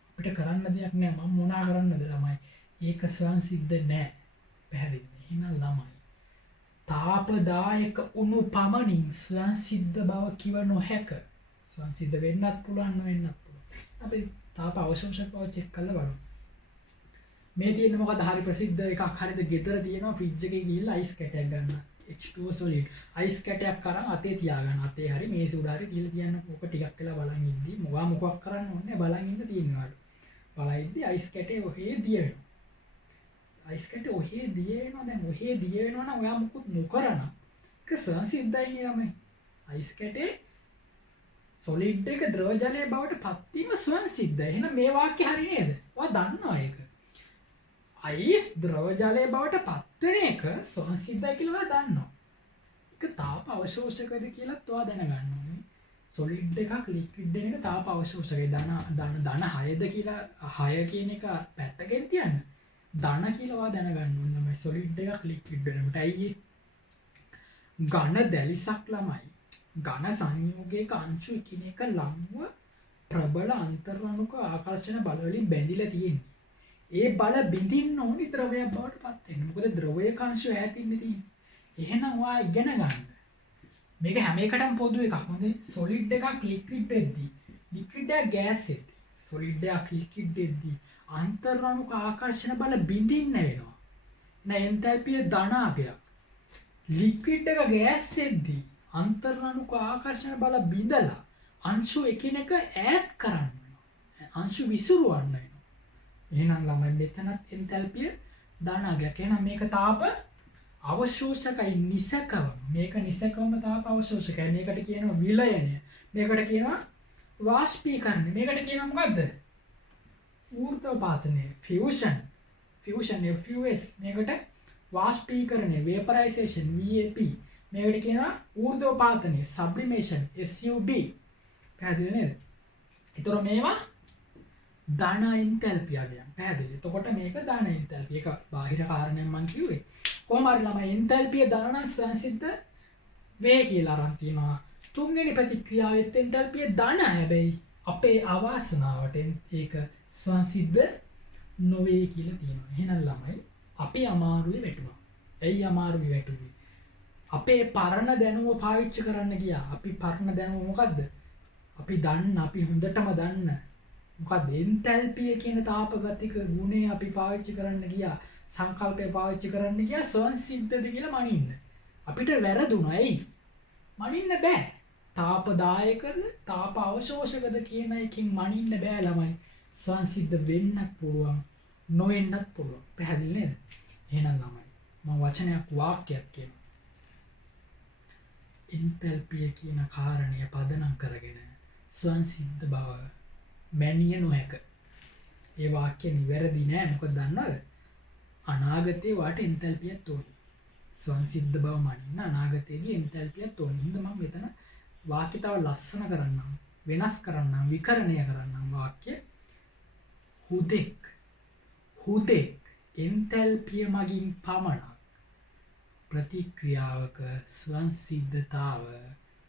අපිට කරන්න දෙයක් නෑ. මම මොනා කරන්නද ළමයි? ඒක ස්වයන් සිද්ධ නෑ. පැහැදිලිද? එහෙනම් ළමයි තාපදායක උණු පමණින් ස්වයන් සිද්ධ බව කිව නොහැක. ස්වයන් සිද්ධ වෙන්නත් පුළුවන් නොවෙන්නත් පුළුවන්. අපි තාප අවශෝෂක බව චෙක් කරලා බලමු. මේ තියෙන මොකද හරි ප්‍රසිද්ධ එකක් හරිද ගෙදර තියෙනවා ෆ්‍රිජ් එකේ ගිහිල්ලා අයිස් කැටයක් ගන්න. H2O solid. අයිස් කැටයක් අරන් අතේ තියාගන්න. අතේ හරි මේසෙ උඩ හරි තියලා තියන්න. ඕක ටිකක් වෙලා බලන් ඉද්දි මොකක් කරන්න ඕනේ බලන් ඉන්න තියෙනවාලු. බලයිද්දි අයිස් කැටේ ඔහේ දිය වෙනවා. අයිස් කැටේ ඔහේ දිය වෙනවා. දැන් ඔහේ දිය වෙනවා නම් ඔයා මුකුත් නොකරන එක සංසිද්ධයි නේ ළමයි. අයිස් කැටේ සොලිඩ් එක ද්‍රව ජලයේ බවට පත් වීම සංසිද්ධයි. එහෙනම් මේ වාක්‍ය හරි නේද? ඔයා දන්නවා ඒක. අයිස් ද්‍රව ජලයේ බවට පත් වෙන එක සංසිද්ධයි කියලා ඔයා දන්නවා. ඒක තාප අවශෝෂකද කියලාත් ඔයා දැනගන්න ඕනේ. සොලිඩ් එකක් ලික්විඩ් එක තාප අවශෝෂකයි. ධන 6ද කියලා 6 කියන එක පැත්තකින් තියන්න. ධන කියලා ඔයා දැනගන්න ඕනේ. සොලිඩ් එකක් ලික්විඩ් වෙනකොට ඇයි ඝන දැලිසක් ළමයි ඝන සංයෝගයක අංශු එකිනෙක ලංව ප්‍රබල අන්තර්වණුක ආකර්ෂණ බල වලින් බැඳිලා තියෙන්නේ. ඒ බල බිඳින්න ඕනි ද්‍රවයක් බවට පත් වෙන්න. මොකද ද්‍රවයක අංශු ඈත ඉන්නේ තියෙන්නේ. එහෙනම් ඔයා ඉගෙන ගන්න. මේක හැම එකටම පොදු එකක්. හොඳේ. සොලිඩ් එකක් ලික්විඩ් වෙද්දී, ලික්විඩ් එක ගෑස් වෙද්දී, සොලිඩ් එකක් ලික්විඩ් වෙද්දී අන්තර්වණුක ආකර්ෂණ බල බිඳින්න වෙනවා. නැ එන්තැල්පිය ධනාභයක්. ලික්විඩ් එක ගෑස් වෙද්දී අන්තර්වණුක ආකර්ෂණ බල බිඳලා අංශු එකිනෙක ඈත් කරන්න වෙනවා. අංශු විසිරුවන්න වෙනවා. එහෙනම් ළමයි මෙතනත් එන්තැල්පිය ධනාභයක්. එහෙනම් මේක තාප අවශෝෂකයි නිසකවම. මේක නිසකවම තාප අවශෝෂකයි. මේකට කියනවා විලයනය. මේකට කියනවා වාෂ්පීකරණය. මේකට කියනවා මොකද්ද? ඌර්ධපාතනය. ෆියුෂන්. Fusion FUS. මේකට වාෂ්පීකරණය වේපරයිසේෂන් VAP. මේකට කියනවා ඌර්ධපාතනය සබ්ලිමේෂන් SUB. පැහැදිලි නේද? ඒතර මේවා ධන එන්තැල්පියයන්. පැහැදිලි. එතකොට මේක ධන එන්තැල්පිය. ඒක බාහිර කාරණයක් මම කිව්වේ. කොහොම හරි ළමයි එන්තැල්පිය ධන නම් සංසිද්ධ වේ කියලා අරන් තියනවා. තුන්වෙනි ප්‍රතික්‍රියාවෙත් එන්තැල්පිය ධන. හැබැයි අපේ අවාසනාවට ඒක සංසිද්ධ නොවේ කියලා තියෙනවා. එහෙනම් ළමයි අපි අමාරුවේ වැටුණා. ඇයි අමාරුවේ වැටුනේ? අපේ පරණ දැනුම පාවිච්චි කරන්න ගියා. අපි පරණ දැනුම මොකද්ද? අපි හොඳටම දන්න මොකද්ද? එන්තැල්පිය කියන තාපගතික ගුණය අපි පාවිච්චි කරන්න ගියා. සංකල්පය පාවිච්චි කරන්න ගියා සංසිද්ධද කියලා මනින්න. අපිට වැරදුණා. ඇයි? මනින්න බෑ. තාපදායකද තාප අවශෝෂකද කියන එකකින් මනින්න බෑ ළමයි. සංසිද්ධ වෙන්නත් පුළුවන්, නොවෙන්නත් පුළුවන්. පැහැදිලි නේද? එහෙනම් ළමයි මම වචනයක් වාක්‍යයක් කියනවා. එන්තැල්පිය කියන කාරණය පදනම් කරගෙන සංසිද්ධ බව මැනිය නොහැක. ඒ වාක්‍ය නිවැරදි නෑ. මොකද දන්නවද? අනාගතේ වාට එන්තැල්පියක් ඕනේ. සංසිද්ධ බව මනින්න අනාගතයේදී එන්තැල්පියක් ඕනේ. හින්දා මම මෙතන වාක්‍ය තව ලස්සන කරන්නම්, වෙනස් කරන්නම්, විකරණය කරන්නම්. වාක්‍ය හුදෙක් එන්තැල්පිය මගින් පමණක් ප්‍රතික්‍රියාවක සංසිද්ධතාව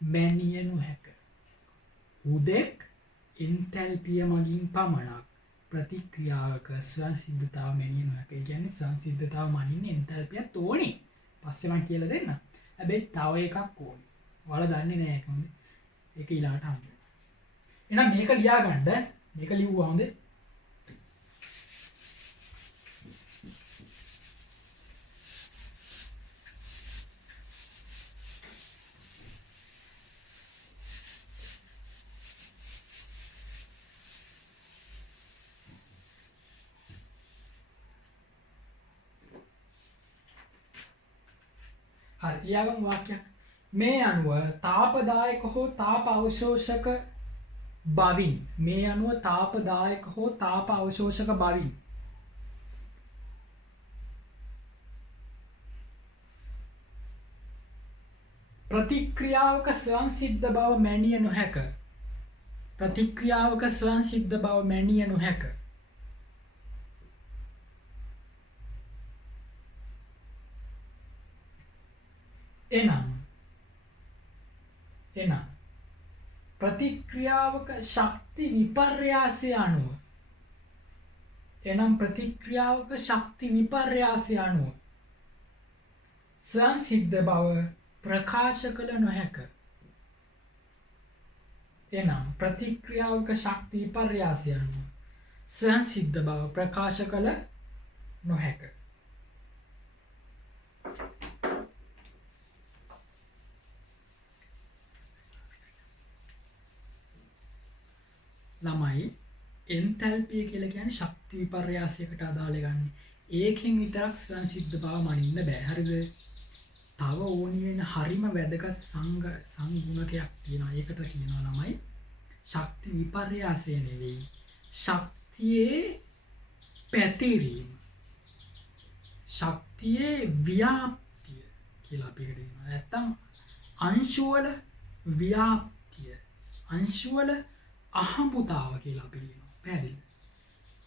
මැනිය නොහැක. හුදෙක් එන්තැල්පිය මගින් පමණක් ප්‍රතික්‍රියාවක සංසිද්ධතාව මැනිය නොහැක. ඒ කියන්නේ සංසිද්ධතාව මනින්න එන්තැල්පියක් ඕනේ. පස්සේ මම කියලා දෙන්නම්. හැබැයි තව එකක් ඕනේ. ඔයාලා දන්නේ නැහැ ඒක හොඳේ. ඒක ඊළඟට හම්බ වෙනවා. එහෙනම් මේක ලියා ගන්න. මේක ලිව්වා හොඳේ. හරි ලියාගමු වාක්‍යයක්. මේ අනුව තාපදායක හෝ තාප අවශෝෂක බවින් ප්‍රතික්‍රියාවක සංසිද්ධ බව මැනිය නොහැක. එනම් ප්‍රතික්‍රියාවක ශක්ති විපර්යාසය අනුව සංසිද්ධ බව ප්‍රකාශ කළ නොහැක. එනම් ප්‍රතික්‍රියාවක ශක්ති විපර්යාසය අනුව සංසිද්ධ බව ප්‍රකාශ කළ නොහැක. ළමයි එන්තැල්පිය කියලා කියන්නේ ශක්ති විපර්යාසයකට අදාළ ගන්න. ඒකෙන් විතරක් සංසිද්ධ බව මනින්න බෑ. හරිද? තව ඕනි වෙන හරිම වැදගත් සංගුණකයක් තියෙනවා. ඒකට කියනවා ළමයි ශක්ති විපර්යාසය නෙවෙයි. ශක්තියේ පැතිරීම. ශක්තියේ ව්‍යාප්තිය කියලා අපි එකට කියනවා. නැත්තම් අංශුවල ව්‍යාප්තිය. අංශුවල අහඹුතාව කියලා අපි කියනවා. පැහැදිලිද?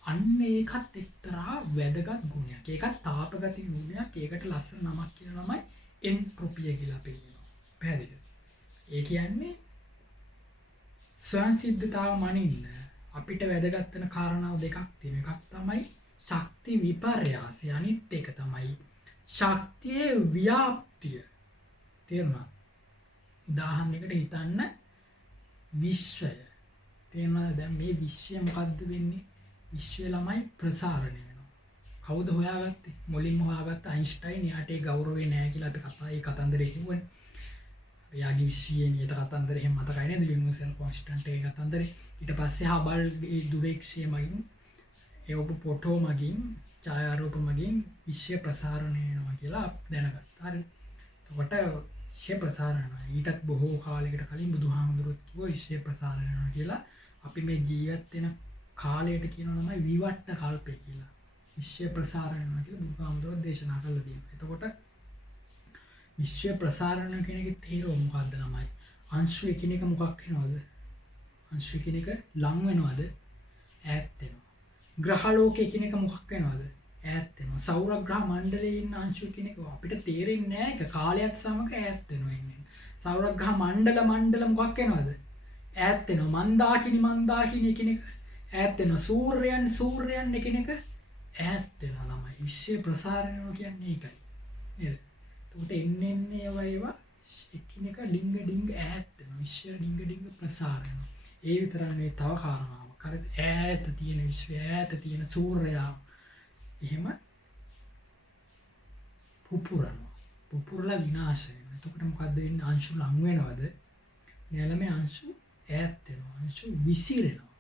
අන්න ඒකත් එක්තරා වැදගත් ගුණයක්. ඒකත් තාපගති ගුණයක්. ඒකට ලස්සන නමක් කියන ළමයි එන්ට්‍රොපිය කියලා අපි කියනවා. පැහැදිලිද? ඒ කියන්නේ ස්වයං සිද්ධතාව මනින්න අපිට වැදගත් වෙන කාරණා දෙකක් තියෙනවා. එකක් තමයි ශක්ති විපර්යාසය. අනිත් එක තමයි ශක්තියේ ව්‍යාප්තිය. තේරුණා? උදාහරණයකට හිතන්න විශ්වය. තේරුණාද? දැන් මේ විශ්වය මොකද්ද වෙන්නේ? විශ්වය ළමයි ප්‍රසාරණය වෙනවා. කවුද හොයාගත්තේ? මුලින්ම හොයාගත්ත අයින්ස්ටයින්. යාට ඒ ගෞරවේ නැහැ කියලා අපි ඒ කතන්දරේ කිව්වනේ. එයාගේ විශ්වයේ නියත කතන්දරේ එහෙම මතකයි නේද? යුනිවර්සල් කොන්ස්ටන්ට් ඒ කතන්දරේ. ඊට පස්සේ හබල් ඒ දුරේක්ෂය මගින් ඒ ඔබ ෆොටෝ මගින් ඡායාරූප මගින් විශ්ව ප්‍රසාරණය වෙනවා කියලා දැනගත්තා. හරි. එතකොට විශ්ව ප්‍රසාරණය වෙනවා. ඊටත් බොහෝ කාලයකට කලින් බුදුහාමුදුරුවෝ කිව්වා විශ්ව ප්‍රසාරණය වෙනවා කියලා. අපි මේ ජීවත් වෙන කාලයට කියනවා තමයි විවට්ට කල්පය කියලා. විශ්ව ප්‍රසාරණය වෙනවා කියලා බුදුහාමුදුරුවෝ දේශනා කළා තියෙනවා. එතකොට විශ්ව ප්‍රසාරණය කියන එකේ තේරුම මොකක්ද ළමයි? අංශු එකිනෙක මොකක් වෙනවද? අංශු එකිනෙක ලං වෙනවද? ඈත් වෙනවා. ග්‍රහලෝක එකිනෙක මොකක් වෙනවද? ඈත් වෙනවා. සෞර ග්‍රහ මණ්ඩලයේ ඉන්න අංශු එකිනෙක අපිට තේරෙන්නේ නැහැ. ඒක කාලයත් සමග ඈත් වෙනවා ඉන්නේ. සෞර ග්‍රහ මණ්ඩල මොකක් වෙනවද? ඈත් වෙනවා. මන්දාකිනි එකිනෙක ඈත් වෙනවා. සූර්යයන් එකිනෙක ඈත් වෙනවා ළමයි. විශ්ව ප්‍රසාරණය කියන්නේ ඒකයි. නේද? එතකොට එන්නේ ඒවා එකිනෙක ඩිංග ඈත් වෙනවා. විශ්ව ඩිංග ප්‍රසාරණය. ඒ විතරක් නෙවෙයි තව කාරණාවක්. හරිද? ඈත තියෙන විශ්වය ඈත තියෙන සූර්යයා එහෙම පුපුරලා විනාශ වෙනවා. එතකොට මොකද්ද වෙන්නේ? අංශු ලං වෙනවද? නෙළමේ අංශු ඈත් වෙනවා. අංශු විසිරෙනවා.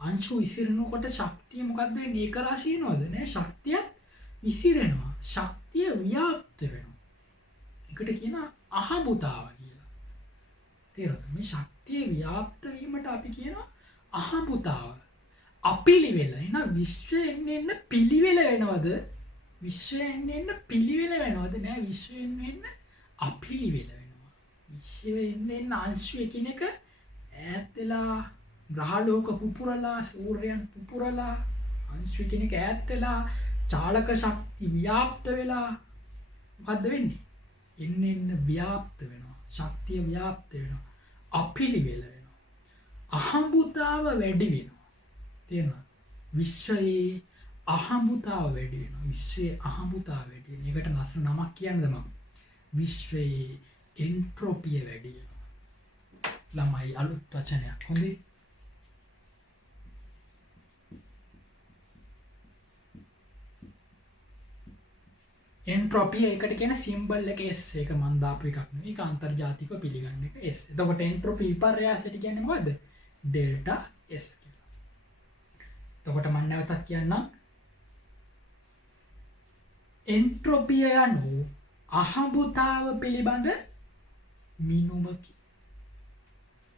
අංශු විසිරෙනකොට ශක්තිය මොකද්ද වෙන්නේ? ඒක රාශිය වෙනවද? නෑ, ශක්තිය විසිරෙනවා. ශක්තිය ව්‍යාප්ත වෙනවා. ඒකට කියන අහඹුතාව කියලා. තේරුණාද? මේ ශක්තිය ව්‍යාප්ත වීමට අපි කියනවා අහඹුතාව. අපිලිවෙල. එහෙනම් විශ්වයෙන් එන්න පිළිවෙල වෙනවද? විශ්වයෙන් එන්න පිළිවෙල වෙනවද? නෑ, විශ්වයෙන් එන්න අපිලිවෙල වෙනවා. විශ්වයෙන් එන්න අංශු එකිනෙක ඈත් වෙලා ග්‍රහලෝක පුපුරලා සූර්යයන් පුපුරලා අංශු එකිනෙක ඈත් වෙලා චාලක ශක්ති ව්‍යාප්ත වෙලා මොකද්ද වෙන්නේ? එන්න ව්‍යාප්ත වෙනවා. ශක්තිය ව්‍යාප්ත වෙනවා. අපිලිවෙල වෙනවා. අහඹුතාව වැඩි වෙනවා. තේරෙනවද? විශ්වයේ අහඹුතාව වැඩි වෙනවා. විශ්වයේ අහඹුතාව වැඩි වෙන. ඒකට නස් නමක් කියන්නද මම? විශ්වයේ එන්ට්‍රොපිය වැඩි වෙනවා. ළමයි අලුත් වචනයක්. හොඳේ. එන්ට්‍රොපිය එකට කියන සිම්බල් එක S. ඒක මන් දාපු එකක් නෙවෙයි. ඒක අන්තර්ජාතිකව පිළිගන්න එක S. එතකොට එන්ට්‍රොපි විපර්යාසයට කියන්නේ මොකද්ද? ඩෙල්ටා S කියලා. එතකොට මම නැවතත් කියන්නම්. එන්ට්‍රොපිය යනු අහඹුතාව පිළිබඳ මිනුමකි.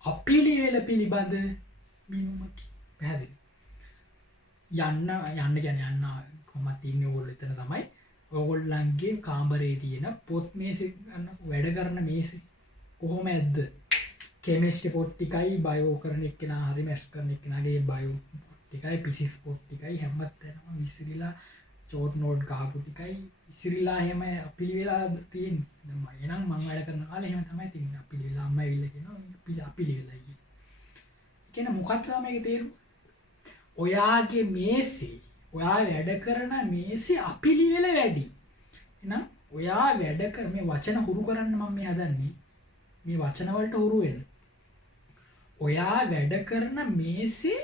අපිලිවෙල පිළිබඳ මිනුමකි. පැහැදිලි? යන්න කියන්නේ යන්න කොහොමද තියන්නේ ඕගොල්ලෝ එතන තමයි. ඔයගොල්ලන්ගේ කාමරේ තියෙන පොත් මේසෙ ගන්න වැඩ කරන මේසෙ කොහොමද? කෙමිස්ට්‍රි පොත් ටිකයි බයෝ කරන එක්කෙනා හරි මැත්ස් කරන එක්කෙනාගේ බයෝ ටිකයි ෆිසික්ස් පොත් ටිකයි හැමතැනම විසිරිලා චෝට් නෝට් ගහපු ටිකයි විසිරිලා එහෙම අපිලිවෙලා තියෙන්නේ. දැන් මම එනම් මම වැඩ කරන කාලේ එහෙම තමයි තියෙන්නේ. අපිලිවෙලා අම්මා ඇවිල්ලා කියනවා අපිලිවෙලා කියන. කියන මොකක්ද මේකේ තේරුම? ඔයාගේ මේසේ ඔයා වැඩ කරන මේසේ අපිලිවෙල වැඩි. එහෙනම් ඔයා වැඩ කර මේ වචන හුරු කරන්න මම මේ හදන්නේ. මේ වචන වලට හුරු වෙන්න. ඔයා වැඩ කරන මේසේ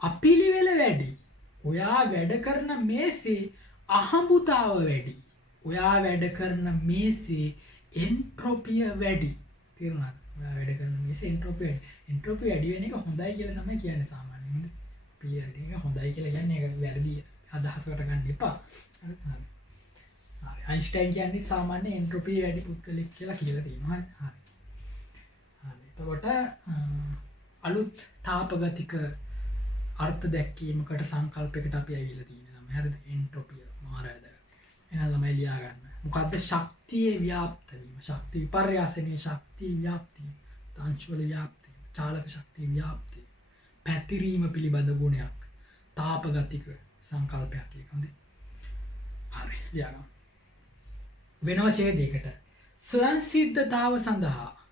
අපිලිවෙල වැඩි. ඔයා වැඩ කරන මේසේ අහඹුතාව වැඩි. ඔයා වැඩ කරන මේසේ එන්ට්‍රොපිය වැඩි. තේරුණාද? ඔයා වැඩ කරන මේසේ එන්ට්‍රොපිය වැඩි. එන්ට්‍රොපිය වැඩි වෙන එක හොඳයි කියලා තමයි කියන්නේ සාමාන්‍යයෙන්. පියර් එක හොඳයි කියලා කියන්නේ ඒක වැරදි අදහසකට ගන්න එපා. හරි. අයින්ස්ටයින් කියන්නේ සාමාන්‍ය එන්ට්‍රොපිය වැඩි පුද්ගලෙක් කියලා කියලා තියෙනවා. හරි. එතකොට අලුත් තාපගතික අර්ථ දැක්වීමකට සංකල්පයකට අපි ඇවිල්ලා තියෙනවා. හරිද? එන්ට්‍රොපිය මාරයද. එහෙනම් ළමයි ලියා ගන්න. මොකද්ද ශක්තියේ ව්‍යාප්ත වීම? ශක්ති විපර්යාසනයේ ශක්තිය ව්‍යාප්තිය. අංශු වල ව්‍යාප්තිය. චාලක ශක්තිය ව්‍යාප්තිය. පැතිරීම පිළිබඳ ගුණයක්. තාපගතික සංකල්පයක් ඒක හොඳයි. හරි ලියා ගන්න. වෙනම ඡේදයකට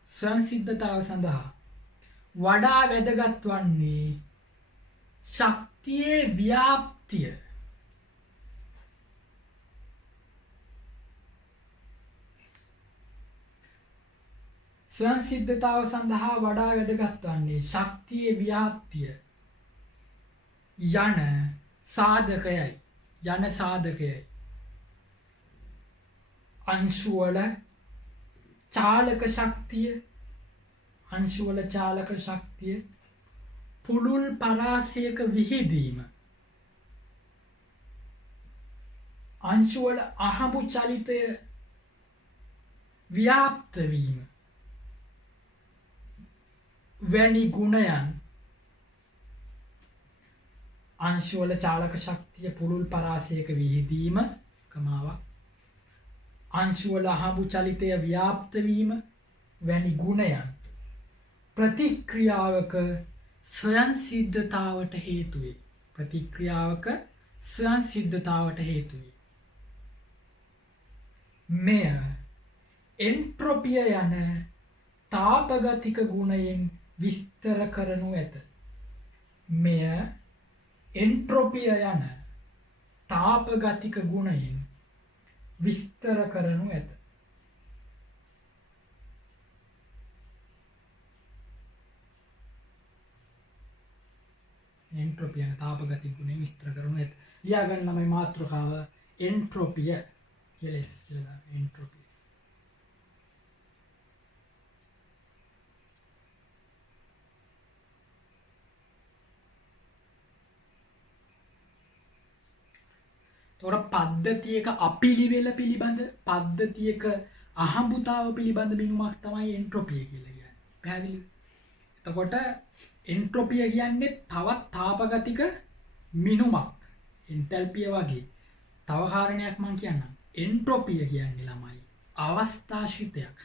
ස්වයංසිද්ධතාව සඳහා වඩා වැදගත් වන්නේ ශක්තියේ ව්‍යාප්තිය. ස්වයංසිද්ධතාව සඳහා වඩා වැදගත් වන්නේ ශක්තියේ ව්‍යාප්තිය යන සාධකයයි. අංශුවල චාලක ශක්තිය පුළුල් පරාසයක විහිදීම අංශුවල අහඹු චලිතය ව්‍යාප්ත වීම වැනි ගුණයන් අංශුවල චාලක ශක්තිය පුළුල් පරාසයක විහිදීම කමාවක් අංශුවල අහඹු චලිතය ව්‍යාප්ත වීම වැනි ගුණයන් ප්‍රතික්‍රියාවක ස්වයංසිද්ධතාවට හේතු වේ. මෙය එන්ට්‍රොපිය යන තාපගතික ගුණයෙන් විස්තර කරනු ඇත. එන්ට්‍රොපිය යන තාපගතික ගුණයෙන් විස්තර කරනු ඇත. ලියාගන්න ළමයි මාතෘකාව එන්ට්‍රොපිය කියලා එන්ට්‍රොපිය. තොර පද්ධතියක අපිළිවෙල පිළිබඳ පද්ධතියක අහඹුතාව පිළිබඳ බිඳුමක් තමයි එන්ට්‍රොපිය කියලා කියන්නේ. පැහැදිලිද? එතකොට එන්ට්‍රොපිය කියන්නේ තවත් තාපගතික මිනුමක්. එන්තැල්පිය වගේ. තව කාරණයක් මම කියන්නම්. එන්ට්‍රොපිය කියන්නේ ළමයි අවස්ථාශ්‍රිතයක්.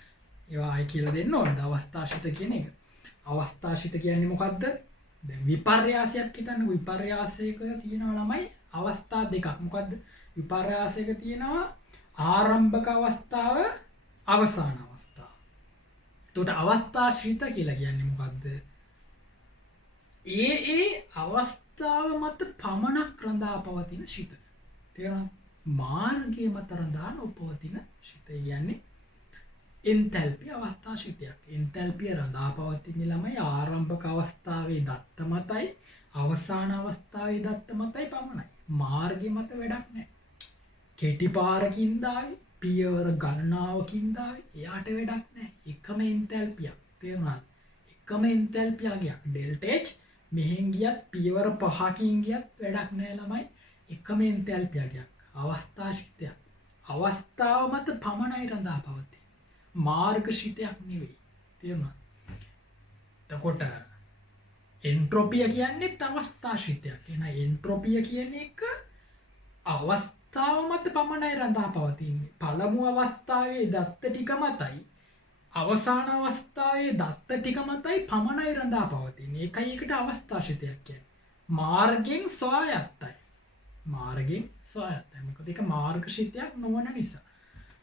ඒවා අය කියලා දෙන්න ඕනද අවස්ථාශ්‍රිත කියන එක. අවස්ථාශ්‍රිත කියන්නේ මොකද්ද? දැන් විපර්යාසයක් හිතන්න. විපර්යාසයක තියෙනවා ළමයි අවස්ථා දෙකක්. මොකද්ද? විපර්යාසයක තියෙනවා ආරම්භක අවස්ථාව, අවසාන අවස්ථාව. එතකොට අවස්ථාශ්‍රිත කියලා කියන්නේ මොකද්ද? ඒ අවස්ථාව මත පමණක් රඳා පවතින ශිත. තේරෙනවද? මාර්ගය මත රඳා නොපවතින ශිත කියන්නේ එන්තැල්පි අවස්ථාශ්‍රිතයක්. එන්තැල්පිය රඳා පවතින ළමයි ආරම්භක අවස්ථාවේ දත්ත මතයි, අවසාන අවස්ථාවේ දත්ත මතයි පමණයි. මාර්ගය මත වැඩක් නැහැ. කෙටි පාරකින් දාවි, පියවර ගණනාවකින් දාවි, එයාට වැඩක් නැහැ. එකම එන්තැල්පියක්. තේරුණාද? එකම එන්තැල්පියක් ඩෙල්ටා H මෙහෙන් ගියත් පියවර 5කින් ගියත් වැඩක් නැහැ ළමයි. එකම එන්තැල්පියක් අවස්ථාශ්‍රිතයක්. අවස්ථාව මත පමණයි රඳා පවතින. මාර්ගශ්‍රිතයක් නෙවෙයි. තේරුණාද? එතකොට එන්ට්‍රොපිය කියන්නේ අවස්ථාශ්‍රිතයක්. එහෙනම් එන්ට්‍රොපිය කියන එක අවස්ථාව මත පමණයි රඳා පවතින්නේ. පළමු අවස්ථාවේ දත්ත ටික මතයි, අවසාන අවස්ථාවේ දත්ත ටික මතයි පමණයි රඳා පවතින්නේ. ඒකයි ඒකට අවස්ථාශ්‍රිතයක් කියන්නේ. මාර්ගෙන් ස්වායත්තයි. මොකද ඒක මාර්ගශ්‍රිතයක් නොවන නිසා.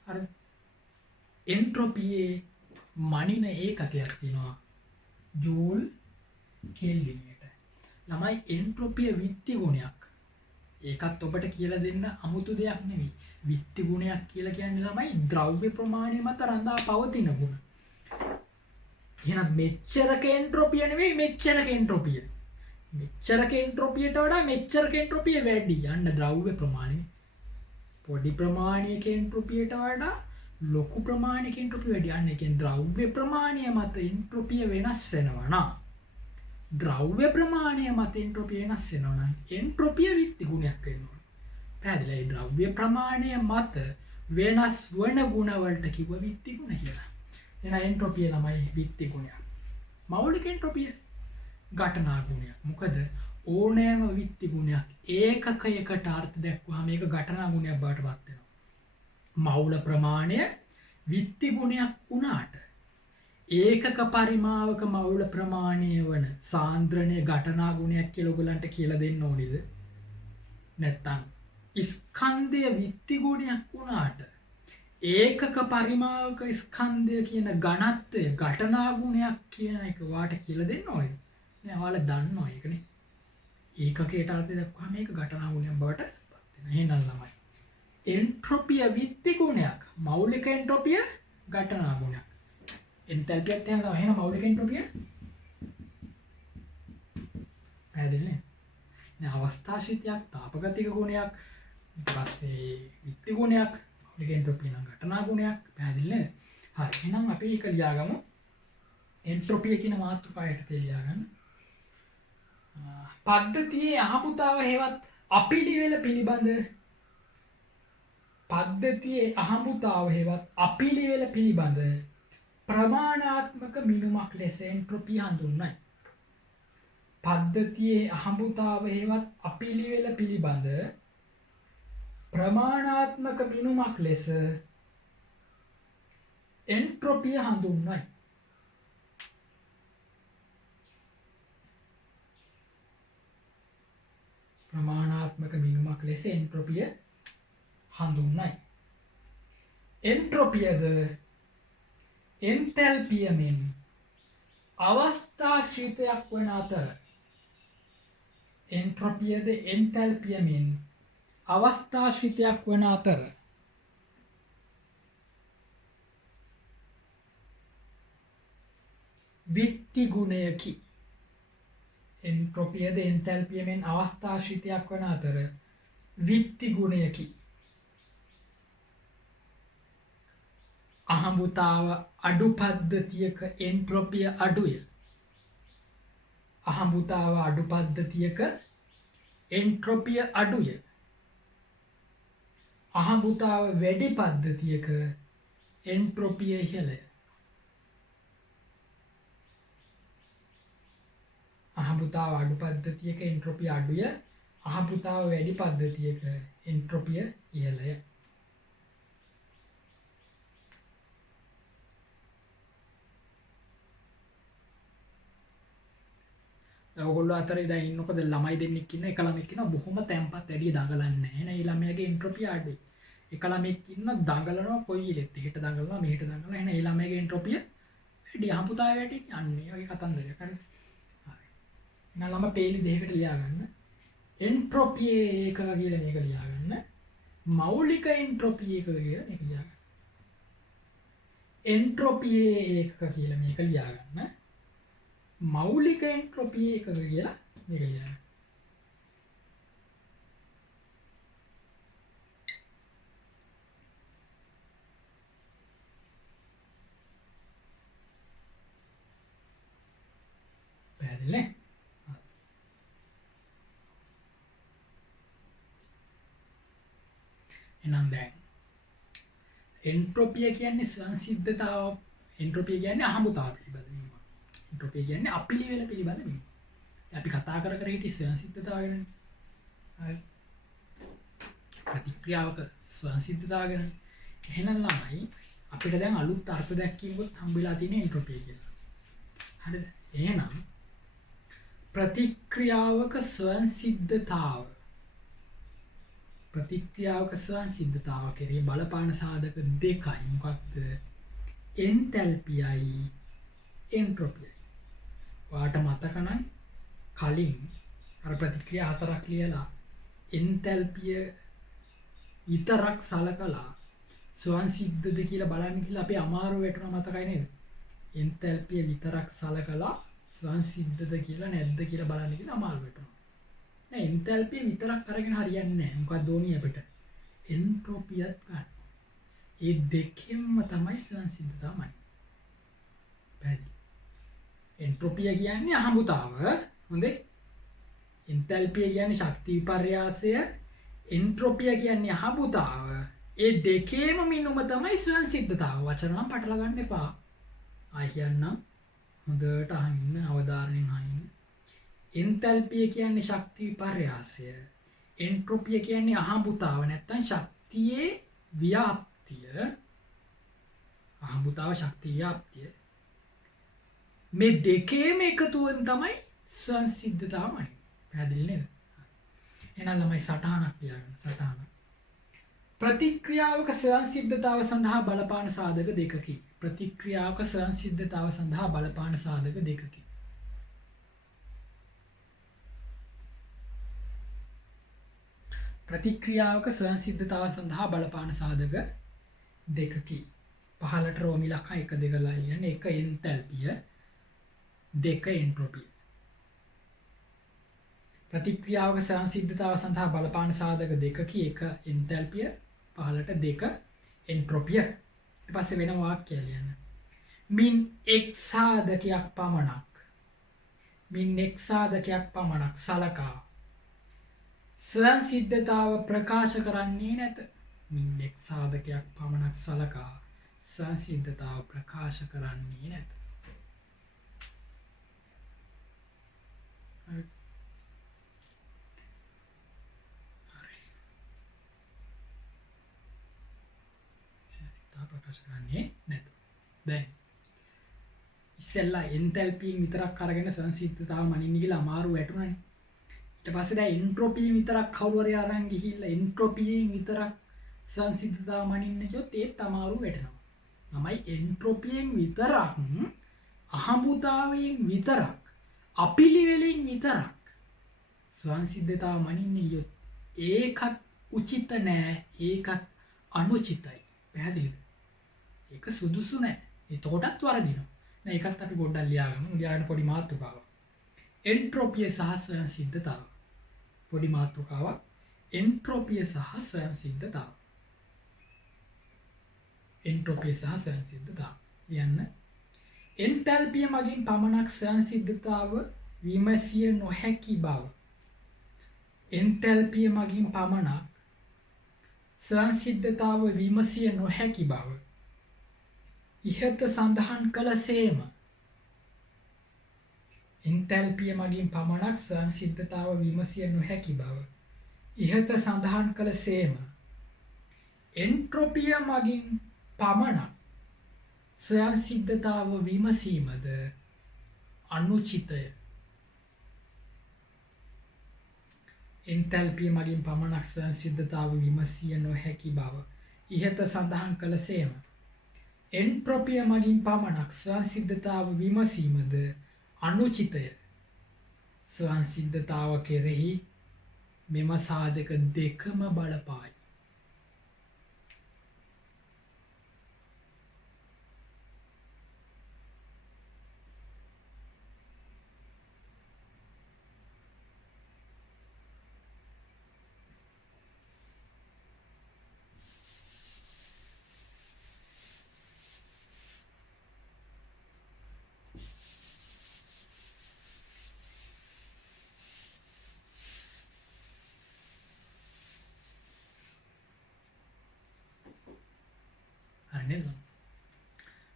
අර එන්ට්‍රොපියේ මනින ඒකකයක් තියෙනවා. ජූල් කෙල්වින්ට. ළමයි එන්ට්‍රොපිය විත්ති ගුණයක්. ඒකත් ඔබට කියලා දෙන්න අමුතු දෙයක් නෙවෙයි. විත්ති ගුණයක් කියලා කියන්නේ ළමයි ද්‍රව්‍ය ප්‍රමාණය මත රඳා පවතින ගුණ. එහෙනම් මෙච්චරක එන්ට්‍රොපිය නෙවෙයි මෙච්චරක එන්ට්‍රොපිය. මෙච්චරක එන්ට්‍රොපියට වඩා මෙච්චරක එන්ට්‍රොපිය වැඩි. යන්න ද්‍රව්‍ය ප්‍රමාණය. පොඩි ප්‍රමාණයක එන්ට්‍රොපියට වඩා ලොකු ප්‍රමාණයක එන්ට්‍රොපිය වැඩි. යන්න ඒ කියන්නේ ද්‍රව්‍ය ප්‍රමාණය මත එන්ට්‍රොපිය වෙනස් වෙනවා නම් ද්‍රව්‍ය ප්‍රමාණය මත එන්ට්‍රොපිය වෙනස් වෙනවා නම් එන්ට්‍රොපිය විත්ති ගුණයක් වෙනවා. පැහැදිලියි? ද්‍රව්‍ය ප්‍රමාණය මත වෙනස් වන ගුණවලට කිව්ව විත්ති ගුණ කියලා. එහෙනම් එන්ට්‍රොපිය තමයි විත්ති ගුණය. මෞලික එන්ට්‍රොපිය ඝටනා ගුණයක්. මොකද ඕනෑම විත්ති ගුණයක් ඒකකයකට අර්ථ දැක්වුවාම මේක ඝටනා ගුණයක් බවට පත් වෙනවා. මවුල ප්‍රමාණය විත්ති ගුණයක් වුණාට ඒකක පරිමාවක මවුල ප්‍රමාණය වන සාන්ද්‍රණය ඝටනා ගුණයක් කියලා ඔයගලන්ට කියලා දෙන්න ඕනේද? නැත්තම් ස්කන්ධය විත්ති ගුණයක් වුණාට ඒකක පරිමාවක ස්කන්ධය කියන ඝනත්වය ඝටනා ගුණයක් කියන එක වාට කියලා දෙන්න ඕනේද? නෑ, ඔයාලා දන්නවා ඒකනේ. ඒකකයට අර්ථය දක්වහම මේක ඝටනා ගුණයක් බවට පත් වෙනවා. එහෙනම් ළමයි එන්ට්‍රොපිය විත්ති ගුණයක්, මෞලික එන්ට්‍රොපිය ඝටනා ගුණයක්. එන්තැල්පියත් එහෙම තමයි. එහෙනම් මෞලික එන්ට්‍රොපිය පැහැදිලිනේ. දැන් අවස්ථාශීතයක්, තාපගතික ගුණයක්, ඊට පස්සේ විත්ති ගුණයක්, මෞලික එන්ට්‍රොපිය නම් ඝටනා ගුණයක්. පැහැදිලි නේද? හරි. එහෙනම් අපි ඒක ලියාගමු. එන්ට්‍රොපිය කියන මාතෘකාවට ලියාගන්න. පද්ධතියේ අහඹුතාව හේවත් අපිළිවෙල පිළිබඳ පද්ධතියේ අහඹුතාව හේවත් අපිළිවෙල පිළිබඳ ප්‍රමාණාත්මක මිනුමක් ලෙස එන්ට්‍රොපිය හඳුන්වයි. පද්ධතියේ අහඹුතාව හේවත් අපිළිවෙල පිළිබඳ ප්‍රමාණාත්මක මිනුමක් ලෙස එන්ට්‍රොපිය හඳුන්වයි. ප්‍රමාණාත්මක මිනුමක් ලෙස එන්ට්‍රොපිය හඳුන්වයි. එන්ට්‍රොපියද එන්තැල්පියමෙන් අවස්ථාශ්‍රිතයක් වන අතර එන්ට්‍රොපියද එන්තැල්පියමෙන් අවස්ථාශ්‍රිතයක් වන අතර විත්ති ගුණයකි. එන්ට්‍රොපියද එන්තැල්පියමෙන් අවස්ථාශ්‍රිතයක් වන අතර විත්ති ගුණයකි. අහඹුතාව අඩු පද්ධතියක එන්ට්‍රොපිය අඩුය. අහඹුතාව අඩු පද්ධතියක එන්ට්‍රොපිය අඩුය. අහඹුතාව වැඩි පද්ධතියක එන්ට්‍රොපිය ඉහළය. අහඹුතාව අඩු පද්ධතියක එන්ට්‍රොපිය අඩුය. අහඹුතාව වැඩි පද්ධතියක එන්ට්‍රොපිය ඉහළය. ඔයගොල්ලෝ අතරේ දැන් ඉන්නකොද ළමයි දෙන්නෙක් ඉන්න එක ළමෙක් ඉන්නවා බොහොම තැම්පත් වැඩි දඟලන්නේ නැහැ නේ. ඒ ළමයාගේ එන්ට්‍රොපිය අඩුයි. එක ළමෙක් ඉන්නවා දඟලනවා කොයි ඉලෙත් එහෙට දඟලනවා මෙහෙට දඟලනවා. එහෙනම් ඒ ළමයාගේ එන්ට්‍රොපිය වැඩි. අහඹුතාවය වැඩි යන්නේ. වගේ කතන්දරයක් හරි. හරි. එහෙනම් ළම පේලි දෙකකට ලියා ගන්න. එන්ට්‍රොපිය එකක කියලා මේක ලියා ගන්න. මෞලික එන්ට්‍රොපිය එකක කියලා මේක ලියා ගන්න. එන්ට්‍රොපිය එකක කියලා මේක ලියා ගන්න. මෞලික එන්ට්‍රොපිය එකක කියලා මේක ලියා ගන්න. පැහැදිලිනේ? එහෙනම් දැන් එන්ට්‍රොපිය කියන්නේ සංසිද්ධතාව. එන්ට්‍රොපිය කියන්නේ අහඹුතාව පිළිබඳ වීම. එන්ට්‍රොපිය කියන්නේ අපිළිවෙල පිළිබඳ වීම. අපි කතා කර හිටියේ සංසිද්ධතාව ගැන. හරි. ප්‍රතික්‍රියාවක සංසිද්ධතාව ගැන. එහෙනම් ළමයි අපිට දැන් අලුත් අර්ථ දැක්වීමක් හම්බෙලා තියෙන එන්ට්‍රොපිය කියලා. හරිද? එහෙනම් ප්‍රතික්‍රියාවක සංසිද්ධතාව ප්‍රතික්‍රියාවක සංසිද්ධතාව කෙරෙහි බලපාන සාධක දෙකයි. මොකක්ද? එන්තැල්පියයි එන්ට්‍රොපියයි. ඔයාට මතක නම් කලින් අර ප්‍රතික්‍රියා හතරක් ලියලා එන්තැල්පිය විතරක් සලකලා සංසිද්ධද කියලා බලන්න කියලා අපි අමාරු වැටුණා. මතකයි නේද? එන්තැල්පිය විතරක් සලකලා සංසිද්ධද කියලා නැද්ද කියලා බලන්න කියලා අමාරු වැටුණා. නෑ, එන්තැල්පිය විතරක් අරගෙන හරියන්නේ නැහැ. මොකක්ද ඕනි අපිට? එන්ට්‍රොපියත් ගන්න. ඒ දෙකෙන්ම තමයි සංසිද්ධතාවයි. පැහැදිලි? එන්ට්‍රොපිය කියන්නේ අහඹුතාව. හොඳේ? එන්තැල්පිය කියන්නේ ශක්ති විපර්යාසය. එන්ට්‍රොපිය කියන්නේ අහඹුතාව. ඒ දෙකේම මිනුම තමයි ස්වයන් සිද්ධතාව. වචන නම් පටල ගන්න එපා. ආයි කියන්නම් හොඳට අහන්න අවධානයෙන් අහන්න. එන්තැල්පිය කියන්නේ ශක්ති විපර්යාසය. එන්ට්‍රොපිය කියන්නේ අහඹුතාව නැත්තම් ශක්තියේ ව්‍යාප්තිය. අහඹුතාව ශක්තිය ව්‍යාප්තිය. මේ දෙකේම එකතුවෙන් තමයි ස්වයන් සිද්ධතාව මනින්නේ. පැහැදිලි නේද? එහෙනම් ළමයි සටහනක් ලියාගන්න. සටහන. ප්‍රතික්‍රියාවක ස්වයං සිද්ධතාව සඳහා බලපාන සාධක දෙකකි. ප්‍රතික්‍රියාවක ස්වයං සිද්ධතාව සඳහා බලපාන සාධක දෙකකි. ප්‍රතික්‍රියාවක ස්වයං සිද්ධතාව සඳහා බලපාන සාධක දෙකකි. පහළට රෝම ඉලක්ක 1 2 ලා කියන්නේ 1 එන්තැල්පිය 2 එන්ට්‍රොපිය. ප්‍රතික්‍රියාවක ස්වයං සිද්ධතාව සඳහා බලපාන සාධක දෙකකි. 1 එන්තැල්පිය පහළට 2 එන්ට්‍රොපිය. ඊට පස්සේ වෙන වාක්‍යය ලියන්න. මින් එක් සාධකයක් පමණක් සලකා ස්වයං සිද්ධතාව ප්‍රකාශ කරන්නේ නැත. මින් එක් සාධකයක් පමණක් සලකා ස්වයං සිද්ධතාව ප්‍රකාශ කරන්නේ නැත. හරි. ප්‍රකාශ කරන්නේ නැත. දැන් ඉස්සෙල්ලා එන්තැල්පියෙන් විතරක් අරගෙන ස්වයං සිද්ධතාව මනින්න කියලා අමාරු වැටුණානේ. ඊට පස්සේ දැන් එන්ට්‍රොපියෙන් විතරක් කවුරු හරි අරන් ගිහිල්ලා එන්ට්‍රොපියෙන් විතරක් ස්වයං සිද්ධතාව මනින්න කියොත් ඒත් අමාරු වැටෙනවා. ළමයි එන්ට්‍රොපියෙන් විතරක් අහඹුතාවයෙන් විතරක් අපිලිවෙලින් විතරක් ස්වයං සිද්ධතාව මනින්න කියොත් ඒකත් උචිත නෑ. ඒකත් අනුචිතයි. පැහැදිලිද? ඒක සුදුසු නෑ. එතකොටත් වරදිනවා. නෑ ඒකත් අපි පොඩ්ඩක් ලියාගමු. ලියාගෙන පොඩි මාතෘකාවක්. එන්ට්‍රොපිය සහ ස්වයං සිද්ධතාව. පොඩි මාතෘකාවක්. එන්ට්‍රොපිය සහ ස්වයං සිද්ධතාව. එන්ට්‍රොපිය සහ ස්වයං සිද්ධතාව. ලියන්න. එන්තැල්පිය මගින් පමණක් ස්වයං සිද්ධතාව විමසිය නොහැකි බව. එන්තැල්පිය මගින් පමණක් ස්වයං සිද්ධතාව විමසිය නොහැකි බව ඉහත සඳහන් කළ සේම. එන්තැල්පිය මගින් පමණක් ස්වයං සිද්ධතාව විමසිය නොහැකි බව ඉහත සඳහන් කළ සේම. එන්ට්‍රොපිය මගින් පමණක් ස්වයං සිද්ධතාව විමසීමද අනුචිතය. එන්තැල්පිය මගින් පමණක් ස්වයං සිද්ධතාව විමසිය නොහැකි බව ඉහත සඳහන් කළ සේම. එන්ට්‍රොපිය මගින් පමණක් ස්වයං සිද්ධතාව විමසීමද අනුචිතය. ස්වයං සිද්ධතාව කෙරෙහි මෙම සාධක දෙකම බලපායි.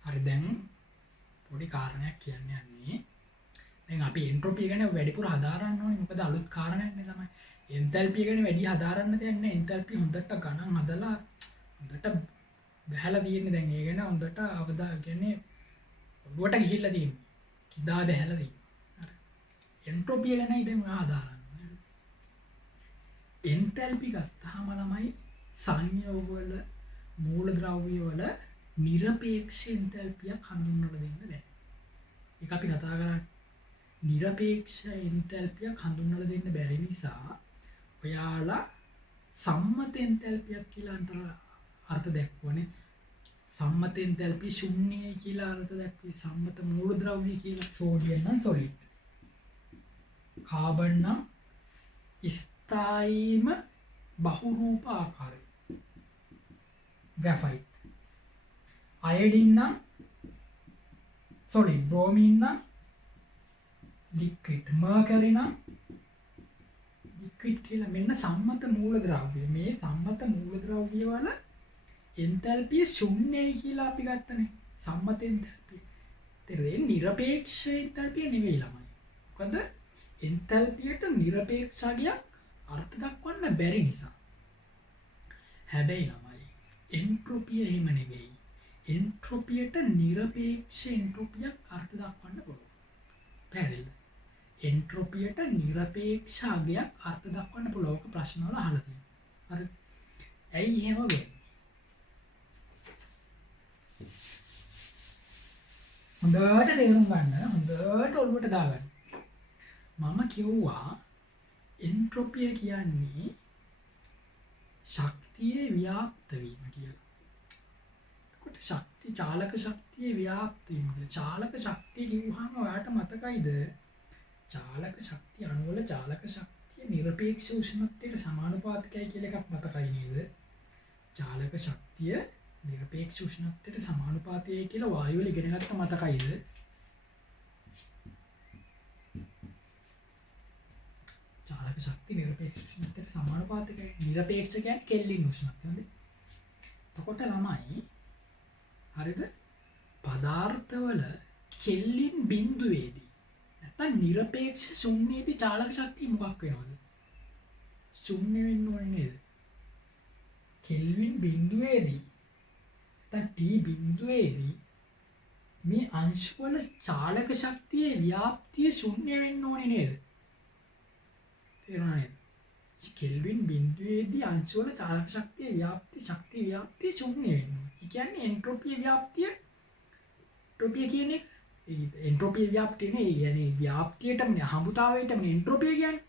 හරි දැන් පොඩි කාරණයක් කියන්න යන්නේ. දැන් අපි එන්ට්‍රොපිය ගැන වැඩිපුර හදාරන්න ඕනේ. මොකද අලුත් කාරණයක් නේ ළමයි. එන්තැල්පිය ගැන වැඩි හදාරන්න දෙයක් නැහැ. එන්තැල්පිය හොඳට ගණන් හදලා හොඳට බහැලා තියෙන්නේ. දැන් ඒ ගැන හොඳට කියන්නේ ඔළුවට ගිහිල්ලා තියෙන්නේ. කිදා බහැලා තියෙන්නේ. හරි. එන්ට්‍රොපිය ගැනයි දැන් ඔයා හදාරන්න. එන්තැල්පි ගත්තාම ළමයි සංයෝග වල මූලද්‍රව්‍ය වල නිරපේක්ෂ එන්තැල්පියක් හඳුන්වලා දෙන්න බෑ. ඒක අපි කතා කරන්නේ නිරපේක්ෂ එන්තැල්පියක් හඳුන්වලා දෙන්න බැරි නිසා ඔයාලා සම්මත එන්තැල්පියක් කියලා අර්ථ දැක්වුවනේ. සම්මත එන්තැල්පිය ශුන්‍යයි කියලා අර්ථ දැක්වේ. සම්මත මූලද්‍රව්‍ය කියලා සෝඩියම් නම් සොලිඩ්. කාබන් නම් ස්ථායීම බහුරූප ආකාරය. ග්‍රැෆයිට්. අයඩින් නම් සොලිඩ්. බ්‍රෝමීන් නම් ලික්විඩ්. මර්කරි නම් ලික්විඩ් කියලා. මෙන්න සම්මත මූලද්‍රව්‍ය. මේ සම්මත මූලද්‍රව්‍ය වල එන්තැල්පිය ශුන්‍යයි කියලා අපි ගත්තනේ සම්මත එන්තැල්පිය. තේරෙන්නේ නිරපේක්ෂ එන්තැල්පිය නෙවෙයි ළමයි. මොකද එන්තැල්පියට නිරපේක්ෂ අගයක් අර්ථ දක්වන්න බැරි නිසා. හැබැයි ළමයි එන්ට්‍රොපිය එහෙම නෙවෙයි. එන්ට්‍රොපියට නිරපේක්ෂ එන්ට්‍රොපියක් අර්ථ දක්වන්න පුළුවන්. පැහැදිලිද? එන්ට්‍රොපියට නිරපේක්ෂ අගයක් අර්ථ දක්වන්න පුළුවන්. ඔක ප්‍රශ්නවල අහලා තියෙනවා. හරි. ඇයි එහෙම වෙන්නේ? හොඳට තේරුම් ගන්න, හොඳට ඔළුවට දාගන්න. මම කිව්වා එන්ට්‍රොපිය කියන්නේ ශක්තියේ ව්‍යාප්ත වීම කියලා. එතකොට ශක්ති චාලක ශක්තියේ ව්‍යාප්ත වීම කියලා. චාලක ශක්තිය කිව්වහම ඔයාලට මතකයිද? චාලක ශක්තිය අණු වල චාලක ශක්තිය නිරපේක්ෂ උෂ්ණත්වයට සමානුපාතිකයි කියලා එකක් මතකයි නේද? චාලක ශක්තිය නිරපේක්ෂ උෂ්ණත්වයට සමානුපාතිකයි කියලා වායු වල ඉගෙන ගත්ත මතකයිද? චාලක ශක්තිය නිරපේක්ෂ උෂ්ණත්වයට සමානුපාතිකයි. නිරපේක්ෂ කියන්නේ කෙල්වින් උෂ්ණත්වය. හරිද? එතකොට ළමයි හරිද? පදාර්ථවල කෙල්වින් බිඳුවේදී නැත්නම් නිරපේක්ෂ ශුන්‍යයේදී චාලක ශක්තිය මොකක් වෙනවද? ශුන්‍ය වෙන්න ඕනේ නේද? කෙල්වින් බිඳුවේදී නැත්නම් T බිඳුවේදී මේ අංශ වල චාලක ශක්තියේ ව්‍යාප්තිය ශුන්‍ය වෙන්න ඕනේ නේද? තේරුණා නේද? කෙල්වින් බිඳුවේදී අංශ වල චාලක ශක්තියේ ශක්තිය ව්‍යාප්තිය ශුන්‍ය වෙන්න ඕනේ. ඒ කියන්නේ එන්ට්‍රොපිය ව්‍යාප්තිය එන්ට්‍රොපිය කියන්නේ එන්ට්‍රොපිය ව්‍යාප්තිය නේ. يعني ව්‍යාප්තියටම හඹුතාවයටම එන්ට්‍රොපිය කියන්නේ.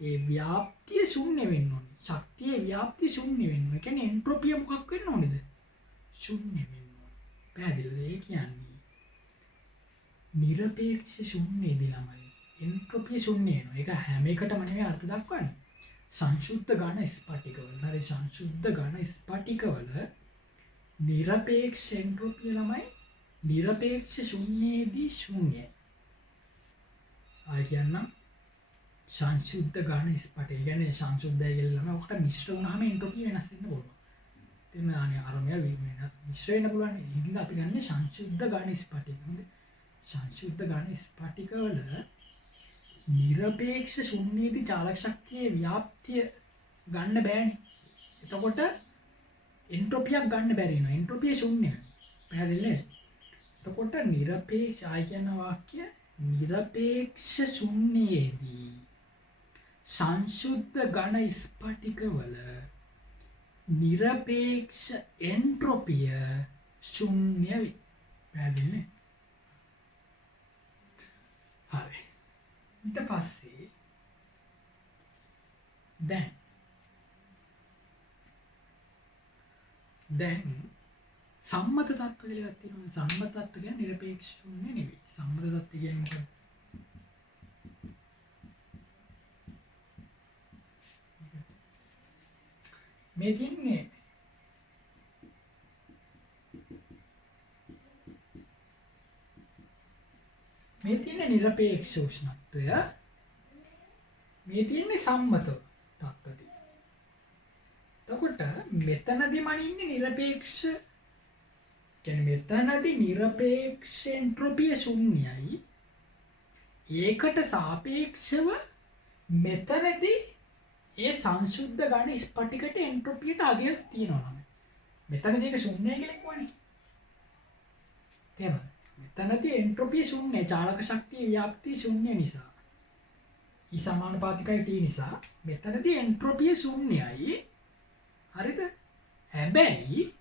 ඒ ව්‍යාප්තිය ශුන්‍ය වෙන්න ඕනේ. ශක්තියේ ව්‍යාප්තිය ශුන්‍ය වෙන්න ඕනේ. කියන්නේ එන්ට්‍රොපිය මොකක් වෙන්න ඕනේද? ශුන්‍ය වෙන්න ඕනේ. පැහැදිලිද? ඒ කියන්නේ නිරපේක්ෂ ශුන්‍යේදී ළමයි එන්ට්‍රොපිය ශුන්‍ය වෙනවා. ඒක හැම එකටම නෙවෙයි අර්ථ දක්වන්නේ. සංශුද්ධ ඝන ස්පටිකවල. හරි සංශුද්ධ ඝන ස්පටිකවල නිරපේක්ෂ එන්ට්‍රොපිය ළමයි නිරපේක්ෂ ශුන්‍යයේදී ශුන්‍යයි. ආය කියන්නම් සංශුද්ධ ඝන ස්පටික කියන්නේ සංශුද්ධය කියලා ළමයි ඔකට මිශ්‍ර වුණාම එන්ට්‍රොපිය වෙනස් වෙන්න පුළුවන්. තේරුණානේ? අරමය වෙනස් මිශ්‍ර වෙන්න පුළුවන්. ඒකින්ද අපි ගන්නේ සංශුද්ධ ඝන ස්පටික. හොඳ සංශුද්ධ ඝන ස්පටිකවල නිරපේක්ෂ ශුන්‍යයේදී චාලක ශක්තියේ ව්‍යාප්තිය ගන්න බෑනේ. එතකොට එන්ට්‍රොපියක් ගන්න බැරි වෙනවා. එන්ට්‍රොපිය ශුන්‍යයි. පැහැදිලි නේද? එතකොට නිරපේක්ෂ ආය කියන වාක්‍ය නිරපේක්ෂ ශුන්‍යයේදී සංශුද්ධ ඝන ස්පටිකවල නිරපේක්ෂ එන්ට්‍රොපිය ශුන්‍ය වේ. පැහැදිලි නේද? හරි. ඊට පස්සේ දැන් සම්මත තත්ත්ව කියලා එකක් තියෙනවා. සම්මත තත්ත්ව කියන්නේ නිරපේක්ෂ ශුන්‍ය නෙවෙයි. සම්මත තත්ත්ව කියන්නේ මොකක්ද? මේ තියන්නේ නිරපේක්ෂ උෂ්ණත්වය. මේ තියන්නේ සම්මත තත්ත්වය. එතකොට මෙතනදී මනින්නේ නිරපේක්ෂ කියන්නේ මෙතනදී නිරපේක්ෂ එන්ට්‍රොපිය ශුන්‍යයි. ඒකට සාපේක්ෂව මෙතනදී ඒ සංශුද්ධ ඝන ස්පටිකට එන්ට්‍රොපියට අගයක් තියෙනවා නම් මෙතනදී ඒක ශුන්‍යයි කියලා කියවනේ. තේරුණාද? මෙතනදී එන්ට්‍රොපිය ශුන්‍යයි. චාලක ශක්තිය ව්‍යාප්තිය ශුන්‍ය නිසා. E සමානුපාතිකයි T නිසා මෙතනදී එන්ට්‍රොපිය ශුන්‍යයි. හරිද? හැබැයි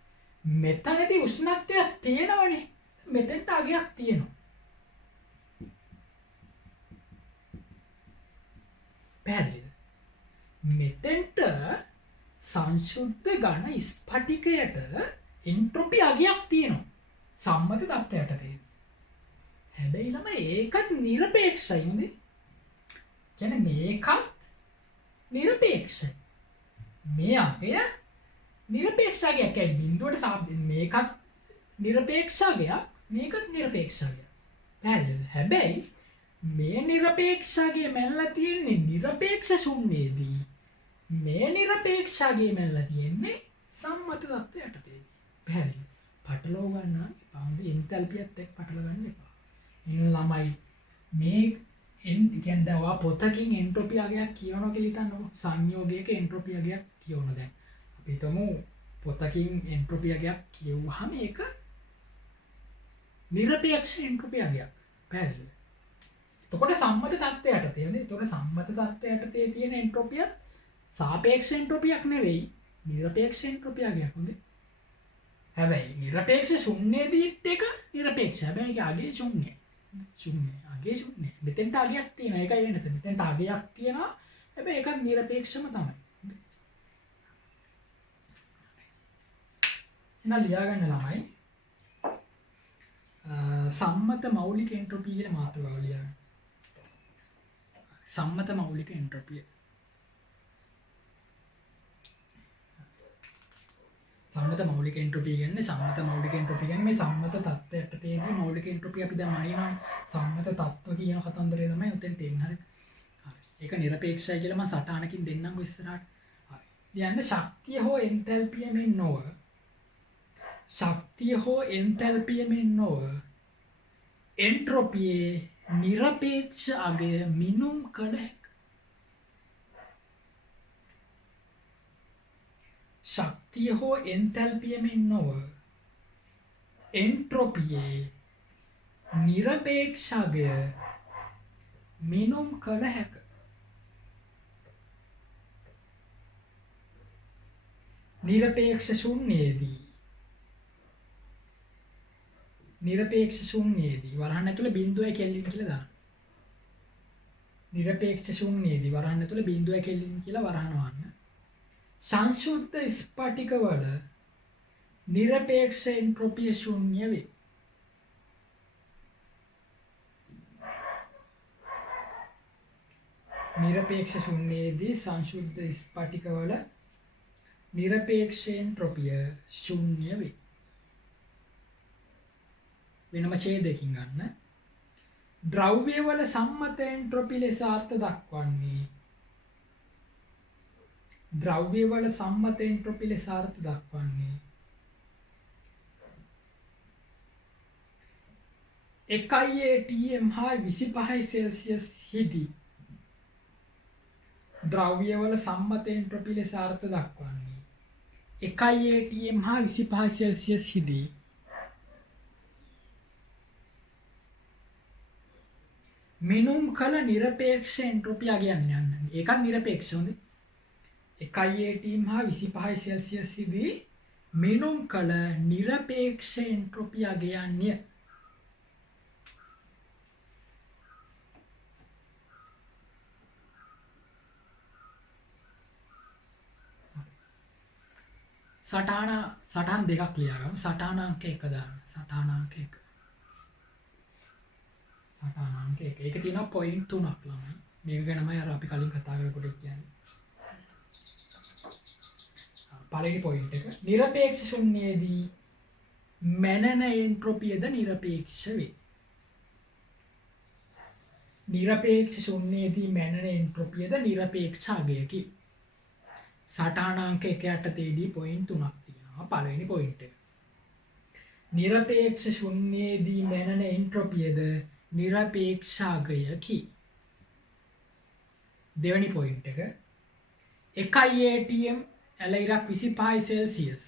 මෙතනදී උෂ්ණත්වයක් තියෙනවනේ. මෙතෙන්ට අගයක් තියෙනවා. පැහැදිලිද? මෙතෙන්ට සංශුද්ධ ඝන ස්පටිකයට එන්ට්‍රොපි අගයක් තියෙනවා. සම්මත තත්ත්වයට තියෙන. හැබැයි ළමයි ඒකත් නිරපේක්ෂයි නේද? කියන්නේ මේකත් නිරපේක්ෂයි. මේ අගය නිරපේක්ෂ අගයක්. ඒ බිඳුවට මේකත් නිරපේක්ෂ අගයක්, මේකත් නිරපේක්ෂ අගයක්. පැහැදිලිද? හැබැයි මේ නිරපේක්ෂ අගය මැල්ලා තියෙන්නේ නිරපේක්ෂ ශුන්‍යයේදී. මේ නිරපේක්ෂ අගය මැල්ලා තියෙන්නේ සම්මත තත්ත්වයට. පැහැදිලි. පටලව ගන්න එපා. හොඳ එන්තැල්පියත් එක්ක පටල ගන්න එපා. ඉන්න ළමයි මේ කියන්නේ දැන් ඔයා පොතකින් එන්ට්‍රොපි අගයක් කියවනවා කියලා හිතන්නකෝ. සංයෝගයක එන්ට්‍රොපි අගයක් කියවන දැන්. අපි හිතමු පොතකින් එන්ට්‍රොපි අගයක් කියවුවාම ඒක නිරපේක්ෂ එන්ට්‍රොපි අගයක්. පැහැදිලිද? එතකොට සම්මත තත්ත්වයට තියෙන්නේ. එතකොට සම්මත තත්ත්වයට තියෙන එන්ට්‍රොපිය සාපේක්ෂ එන්ට්‍රොපියක් නෙවෙයි. නිරපේක්ෂ එන්ට්‍රොපි අගයක්. හොඳේ. හැබැයි නිරපේක්ෂ ශුන්‍යදීත් එක නිරපේක්ෂ. හැබැයි ඒක අගේ ශුන්‍යයි. ශුන්‍යයි. අගේ ශුන්‍යයි. මෙතෙන්ට අගයක් තියෙනවා. ඒකයි වෙනස. මෙතෙන්ට අගයක් තියෙනවා. හැබැයි ඒක නිරපේක්ෂම තමයි. එහෙනම් ලියා ගන්න ළමයි. සම්මත මෞලික එන්ට්‍රොපිය කියන මාතෘකාව ලියා ගන්න. සම්මත මෞලික එන්ට්‍රොපිය. සම්මත මෞලික එන්ට්‍රොපිය කියන්නේ සම්මත මෞලික එන්ට්‍රොපිය කියන්නේ මේ සම්මත තත්ත්වයට තියෙන මෞලික එන්ට්‍රොපිය අපි දැන් මනිනවා සම්මත තත්ත්ව කියන කතන්දරය තමයි උතෙන් තියෙන්නේ. හරි. ඒක නිරපේක්ෂයි කියලා මම සටහනකින් දෙන්නම්කො ඉස්සරහට. හරි. යන්න ශක්තිය හෝ එන්තැල්පිය මෙන් නොව ශක්තිය හෝ එන්තැල්පිය මෙන් නොව එන්ට්‍රොපියේ නිරපේක්ෂ අගය මිනුම් කළ හැක. ශක්තිය හෝ එන්තැල්පිය මෙන් නොව එන්ට්‍රොපියේ නිරපේක්ෂ අගය මිනුම් කළ හැක. නිරපේක්ෂ ශුන්‍යයේදී වරහන් ඇතුළේ බිඳුවයි කෙල්ලින් කියලා දාන්න. නිරපේක්ෂ ශුන්‍යයේදී වරහන් ඇතුළේ බිඳුවයි කෙල්ලින් කියලා වරහන් වහන්න. සංශුද්ධ ස්පටිකවල නිරපේක්ෂ එන්ට්‍රොපිය ශුන්‍ය වේ. නිරපේක්ෂ ශුන්‍යයේදී සංශුද්ධ ස්පටිකවල නිරපේක්ෂ එන්ට්‍රොපිය ශුන්‍ය වේ. වෙනම ඡේදයකින් ගන්න. ද්‍රව්‍යවල සම්මත එන්ට්‍රොපි ලෙස අර්ථ දක්වන්නේ ද්‍රව්‍යවල සම්මත එන්ට්‍රොපි ලෙස අර්ථ දක්වන්නේ 1 atm හා 25 සෙල්සියස් හිදී ද්‍රව්‍යවල සම්මත එන්ට්‍රොපි ලෙස අර්ථ දක්වන්නේ 1 atm හා 25 සෙල්සියස් හිදී මිනුම් කළ නිරපේක්ෂ එන්ට්‍රොපි අගයන් යන්න. ඒකත් නිරපේක්ෂ හොඳේ. 1 atm හා 25 සෙල්සියස් හිදී මිනුම් කළ නිරපේක්ෂ එන්ට්‍රොපි අගයන්ය. සටහන් දෙකක් ලියාගමු. සටහන අංක 1 දාන්න. සටහන අංක 1. සටහන අංක 1. ඒක තියෙනවා පොයින්ට් 3ක් ළමයි. මේක ගැනමයි අර අපි කලින් කතා කරපුවට කියන්නේ. පළවෙනි පොයින්ට් එක. නිරපේක්ෂ ශුන්‍යයේදී මැනන එන්ට්‍රොපියද නිරපේක්ෂ වේ. නිරපේක්ෂ ශුන්‍යයේදී මැනන එන්ට්‍රොපියද නිරපේක්ෂ අගයකි. සටහන අංක 1 යටතේදී පොයින්ට් 3ක් තියෙනවා. පළවෙනි පොයින්ට් එක. නිරපේක්ෂ ශුන්‍යයේදී මැනන එන්ට්‍රොපියද නිරපේක්ෂ අගයකි. දෙවෙනි පොයින්ට් එක. 1 atm ඇලයිරක් 25 සෙල්සියස්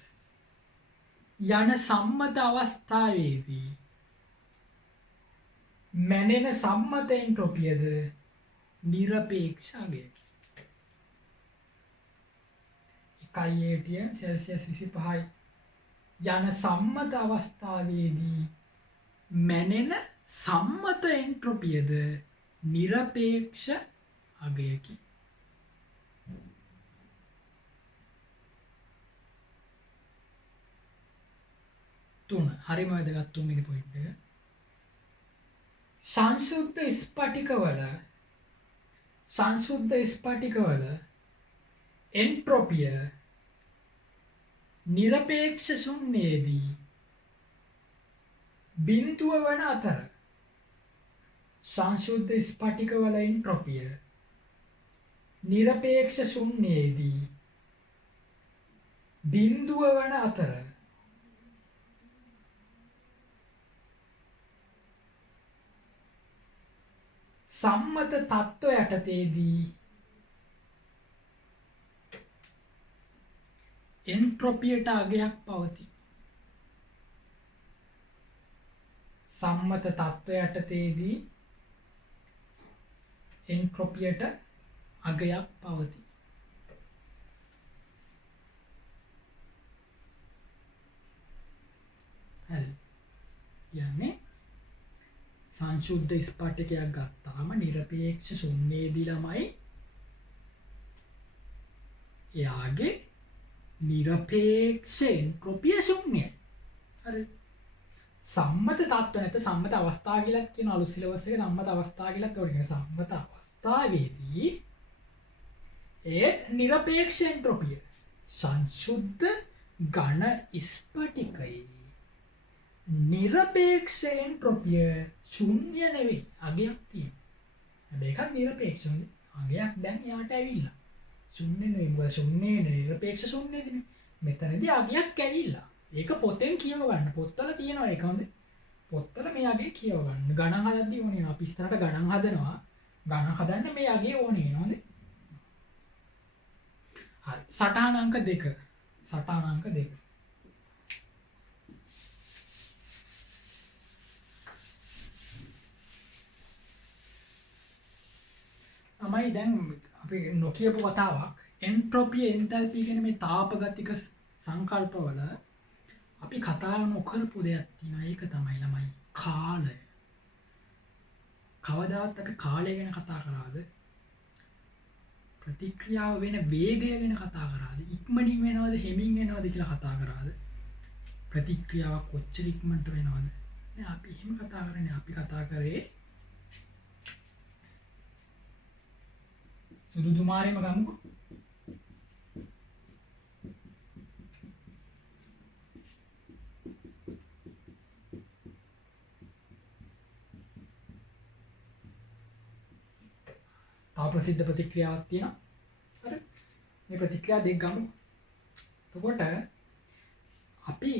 යන සම්මත අවස්ථාවේදී මැනෙන සම්මත එන්ට්‍රොපියද නිරපේක්ෂ අගයකි. 1 atm සෙල්සියස් 25 යන සම්මත අවස්ථාවේදී මැනෙන සම්මත එන්ට්‍රොපියද නිරපේක්ෂ අගයකි. තුන හරිම වැදගත් තුන්වෙනි පොයින්ට් එක. සංශුද්ධ ස්පටිකවල එන්ට්‍රොපිය නිරපේක්ෂ ශුන්‍යයේදී බිඳුව වන අතර සංශුද්ධ ස්පටිකවල එන්ට්‍රොපිය නිරපේක්ෂ ශුන්‍යයේදී බිඳුව වන අතර සම්මත තත්ත්ව යටතේදී එන්ට්‍රොපියට අගයක් පවතී. සම්මත තත්ත්ව යටතේදී එන්ට්‍රොපියට අගයක් පවතී. හරි. කියන්නේ සංශුද්ධ ස්පටිකයක් ගත්තාම නිරපේක්ෂ ශුන්‍යයේදී ළමයි එයාගේ නිරපේක්ෂ එන්ට්‍රොපිය ශුන්‍යයි. හරි. සම්මත තත්ත්ව නැත්නම් සම්මත අවස්ථා කියලාත් කියන අලුත් සිලබස් එකේ සම්මත අවස්ථා කියලාත් උඩ සම්මත අවස්ථාවේදී ඒ නිරපේක්ෂ එන්ට්‍රොපිය සංශුද්ධ ඝන ස්පටිකයේ නිරපේක්ෂ එන්ට්‍රොපිය ශුන්‍ය නෙවෙයි අගයක් තියෙනවා. හැබැයි ඒකත් නිරපේක්ෂ අගයක් දැන් යාට ඇවිල්ලා. ශුන්‍ය නෙවෙයි මොකද ශුන්‍ය නිරපේක්ෂ ශුන්‍යනේ. මෙතනදී අගයක් ඇවිල්ලා. ඒක පොතෙන් කියව ගන්න. පොත්වල තියෙනවා ඒක හොඳ. පොත්වල මේ අගේ කියව ගන්න. ගණන් හදද්දී ඕනේ අපි ඉස්සරහට ගණන් හදනවා. ගණන් හදන්න මේ අගේ ඕනේ නේද? හරි. සටහන අංක 2. සටහන අංක 2. තමයි දැන් අපි නොකියපු කතාවක් එන්ට්‍රොපිය එන්තැල්පි කියන මේ තාපගතික සංකල්පවල අපි කතා නොකරපු දෙයක් තියෙනවා. ඒක තමයි ළමයි කාලය. කවදාවත් අපි කාලය ගැන කතා කරාද? ප්‍රතික්‍රියාව වෙන වේගය ගැන කතා කරාද? ඉක්මනින් වෙනවද හෙමින් වෙනවද කියලා කතා කරාද? ප්‍රතික්‍රියාව කොච්චර ඉක්මනට වෙනවද? නෑ අපි එහෙම කතා කරන්නේ. අපි කතා කරේ සුදුදුමාරේම ගමුකෝ. තව ප්‍රසිද්ධ ප්‍රතික්‍රියාවක් තියෙනවා. හරි. මේ ප්‍රතික්‍රියා දෙක ගමු. එතකොට අපි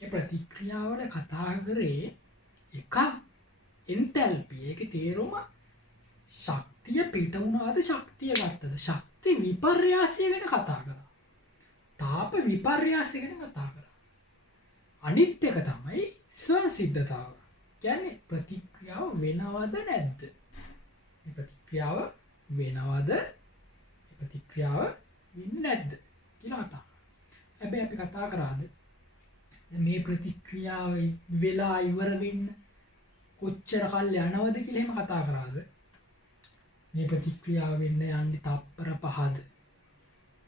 මේ ප්‍රතික්‍රියාවල කතා කරේ එක එන්තැල්පි. ඒකේ තේරුම ශක්තිය පිට වුණාද ශක්තිය ගත්තද? ශක්ති විපර්යාසය ගැන කතා කරා. තාප විපර්යාසය ගැන කතා කරා. අනිත් එක තමයි ස්වසිද්ධතාව. කියන්නේ ප්‍රතික්‍රියාව වෙනවද නැද්ද? මේ ප්‍රතික්‍රියාව වෙනවද? මේ ප්‍රතික්‍රියාව වෙන්නේ නැද්ද කියලා කතා කරා. හැබැයි අපි කතා කරාද මේ ප්‍රතික්‍රියාව වෙලා ඉවර වෙන්න කොච්චර කල් යනවද කියලා එහෙම කතා කරාද? මේ ප්‍රතික්‍රියාව වෙන්න යන්නේ තප්පර 5ද?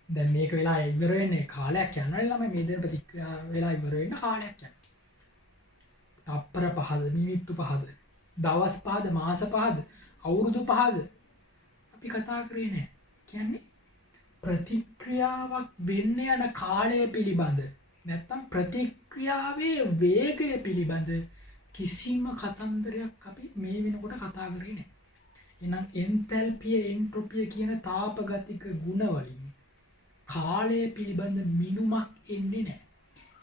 දැන් මේක වෙලා ඉවර වෙන්නේ කාලයක් යනවා ළමයි. මේ දෙන ප්‍රතික්‍රියාව වෙලා ඉවර වෙන්න කාලයක් යනවා. තප්පර 5ද, මිනිත්තු 5ද, දවස් 5ද, මාස 5ද, අවුරුදු 5ද අපි කතා කරේ නෑ. කියන්නේ ප්‍රතික්‍රියාවක් වෙන්න යන කාලය පිළිබඳ නැත්තම් ප්‍රතික්‍රියාවේ වේගය පිළිබඳ කිසිම කතන්දරයක් අපි මේ වෙනකොට කතා කරේ නෑ. එහෙනම් එන්තැල්පිය එන්ට්‍රොපිය කියන තාපගතික ගුණ වලින් කාලය පිළිබඳ මිනුමක් එන්නේ නෑ.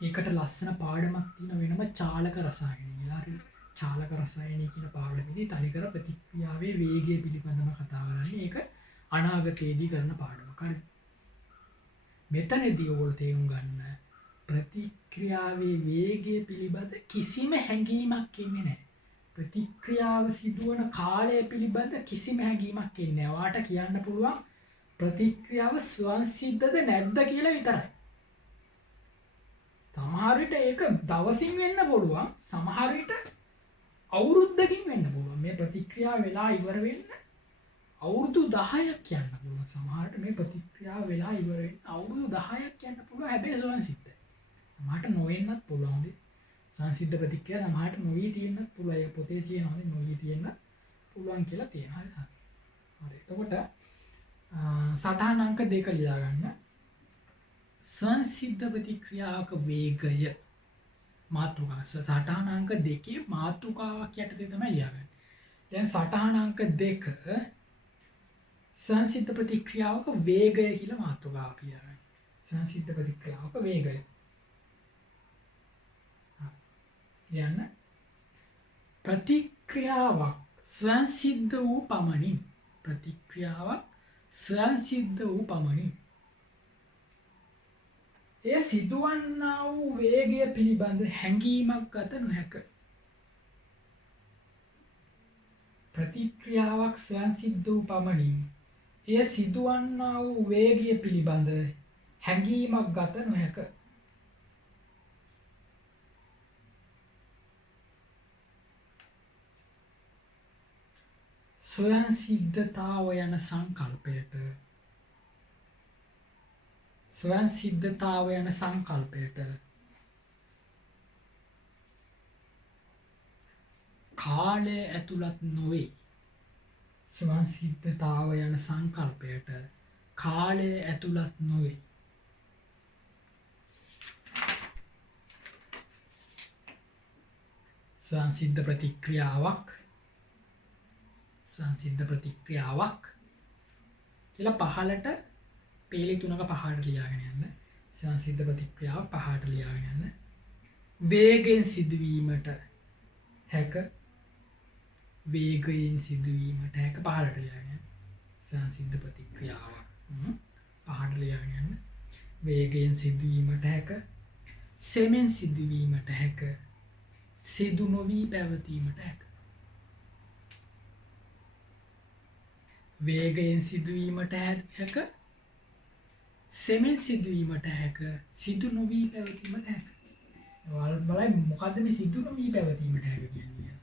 ඒකට ලස්සන පාඩමක් තියෙන වෙනම චාලක රසායනය කියලා. හරි. චාලක රසායනය කියන පාඩමේදී තනිකර ප්‍රතික්‍රියාවේ වේගය පිළිබඳව කතා කරන්නේ. ඒක අනාගතයේදී කරන පාඩමක්. හරි. මෙතනදී ඕගොල්ලෝ තේරුම් ගන්න ප්‍රතික්‍රියාවේ වේගය පිළිබඳ කිසිම හැඟීමක් එන්නේ නැහැ. ප්‍රතික්‍රියාව සිදුවන කාලය පිළිබඳ කිසිම හැඟීමක් එන්නේ නැහැ. ඔයාට කියන්න පුළුවන් ප්‍රතික්‍රියාව ස්වයංසිද්ධද නැද්ද කියලා විතරයි. සමහර විට ඒක දවසින් වෙන්න පුළුවන්. සමහර විට අවුරුද්දකින් වෙන්න පුළුවන්. මේ ප්‍රතික්‍රියාව වෙලා ඉවර වෙන්න අවුරුදු 10ක් යන්න පුළුවන්. සමහරට මේ ප්‍රතික්‍රියාව වෙලා ඉවර වෙන්න අවුරුදු 10ක් යන්න පුළුවන්. හැබැයි ස්වයංසිද්ධයි. සමහරට නොවෙන්නත් පුළුවන්. සංසිද්ධ ප්‍රතික්‍රියා සමහරට නොවි තියෙන්නත් පුළුවන්. ඒක පොතේ තියෙනවා නොවි තියෙන්න පුළුවන් කියලා තියෙනවා. හරි. එතකොට සටහන අංක 2 ලියා ගන්න. සංසිද්ධ ප්‍රතික්‍රියාවක වේගය මාතෘකාව. සටහන අංක 2 මාතෘකාවක් යටතේ තමයි ලියාගන්නේ. දැන් සටහන අංක 2 සංසිද්ධ ප්‍රතික්‍රියාවක වේගය කියලා මාතෘකාවක් ලියාගන්න. සංසිද්ධ ප්‍රතික්‍රියාවක වේගය. යන්න ප්‍රතික්‍රියාවක් ස්වයන් සිද්ධ වූ පමණින් ප්‍රතික්‍රියාවක් ස්වයන් සිද්ධ වූ පමණින් එය සිදුවන්නා වූ වේගය පිළිබඳ හැඟීමක් ගත නොහැක. ප්‍රතික්‍රියාවක් ස්වයන් සිද්ධ වූ පමණින් එය සිදුවන්නා වූ වේගය පිළිබඳ හැඟීමක් ගත නොහැක. ස්වයන් සිද්ධතාව යන සංකල්පයට ස්වයන් සිද්ධතාව යන සංකල්පයට කාලය ඇතුළත් නොවේ. ස්වයන් සිද්ධතාව යන සංකල්පයට කාලය ඇතුළත් නොවේ. ස්වයන් සිද්ධ ප්‍රතික්‍රියාවක් කියලා පහලට පේලි 3ක පහලට ලියාගෙන යන්න. ස්වයන් සිද්ධ ප්‍රතික්‍රියාව පහලට ලියාගෙන යන්න. වේගයෙන් සිදුවීමට හැක පහලට ලියාගෙන යන්න. ස්වයන් සිද්ධ ප්‍රතික්‍රියාවක් පහලට ලියාගෙන යන්න. වේගයෙන් සිදුවීමට හැක සෙමෙන් සිදුවීමට හැක සිදු නොවී පැවතීමට හැක. වේගයෙන් සිදුවීමට හැක සෙමෙන් සිදුවීමට හැක සිදු නොවී පැවතීමට හැක. බලයි මොකද්ද මේ සිදු නොවී පැවතීමට හැක කියන්නේ?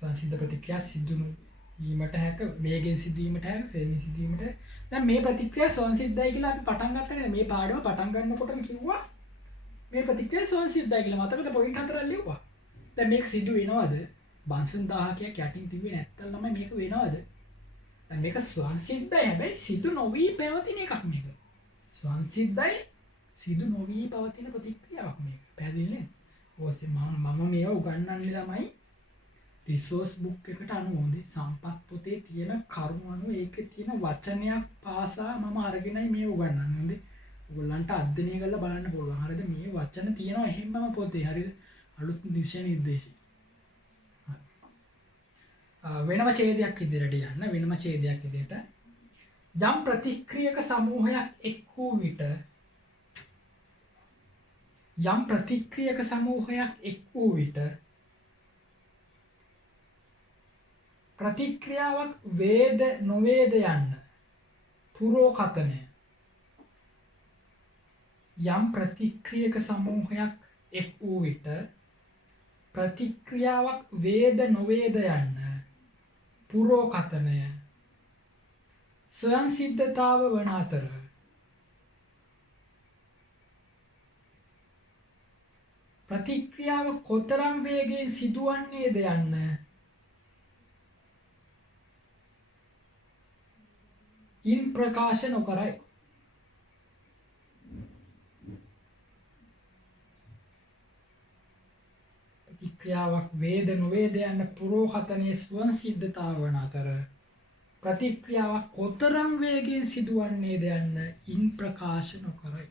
සංසිද්ධ ප්‍රතික්‍රියා සිදු නොවීමට හැක වේගයෙන් සිදුවීමට හැක සෙමෙන් සිදුවීමට. දැන් මේ ප්‍රතික්‍රියා සංසිද්ධයි කියලා අපි පටන් ගත්තා නේද? මේ පාඩම පටන් ගන්නකොටම කිව්වා මේ ප්‍රතික්‍රියා සංසිද්ධයි කියලා. මතකද පොයින්ට් 4ක් ලිව්වා. දැන් මේක සිදු වෙනවද? බන්සන් 1000ක් යටින් තිබ්බේ නැත්තම් තමයි මේක වෙනවද? දැන් මේක සංසිද්ධයි හැබැයි සිදු නොවී පැවතින එකක් මේක. සංසිද්ධයි සිදු නොවී පවතින ප්‍රතික්‍රියාවක් මේක. පැහැදිලි නේද? ඔස්සේ මම මේව උගන්වන්නේ තමයි රිසෝස් බුක් එකට අනුව හොඳේ සම්පත් පොතේ තියෙන කරුණු අනුව ඒකේ තියෙන වචනයක් පාසා මම අරගෙනයි මේ උගන්වන්නේ. හොඳේ ඔයගොල්ලන්ට අධ්‍යයනය කරලා බලන්න පුළුවන්. හරිද? මේ වචන තියෙනවා එහෙමම පොතේ. හරිද? අලුත් දිශා නිර්දේශය. වෙනම ඡේදයක් ඉදිරියට යන්න. වෙනම ඡේදයක් ඉදිරියට යම් ප්‍රතික්‍රියක සමූහයක් එක් වූ විට ප්‍රතික්‍රියාවක් වේද නොවේද යන්න පුරෝකතනය. යම් ප්‍රතික්‍රියක සමූහයක් එක් වූ විට ප්‍රතික්‍රියාවක් වේද නොවේද යන්න පුරෝකතනය ස්වයන් සිද්ධතාව වන අතර ප්‍රතික්‍රියාව කොතරම් වේගයෙන් සිදුවන්නේද යන්න ඉන් ප්‍රකාශ නොකරයි. ප්‍රතික්‍රියාවක් වේද නොවේද යන්න පුරෝකතනයේ ස්වයන් සිද්ධතාව වන අතර ප්‍රතික්‍රියාවක් කොතරම් වේගයෙන් සිදුවන්නේද යන්න ඉන් ප්‍රකාශ නොකරයි.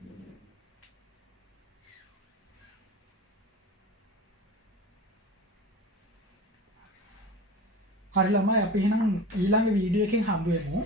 හරි ළමයි අපි එහෙනම් ඊළඟ වීඩියෝ එකෙන් හම්බ වෙමු.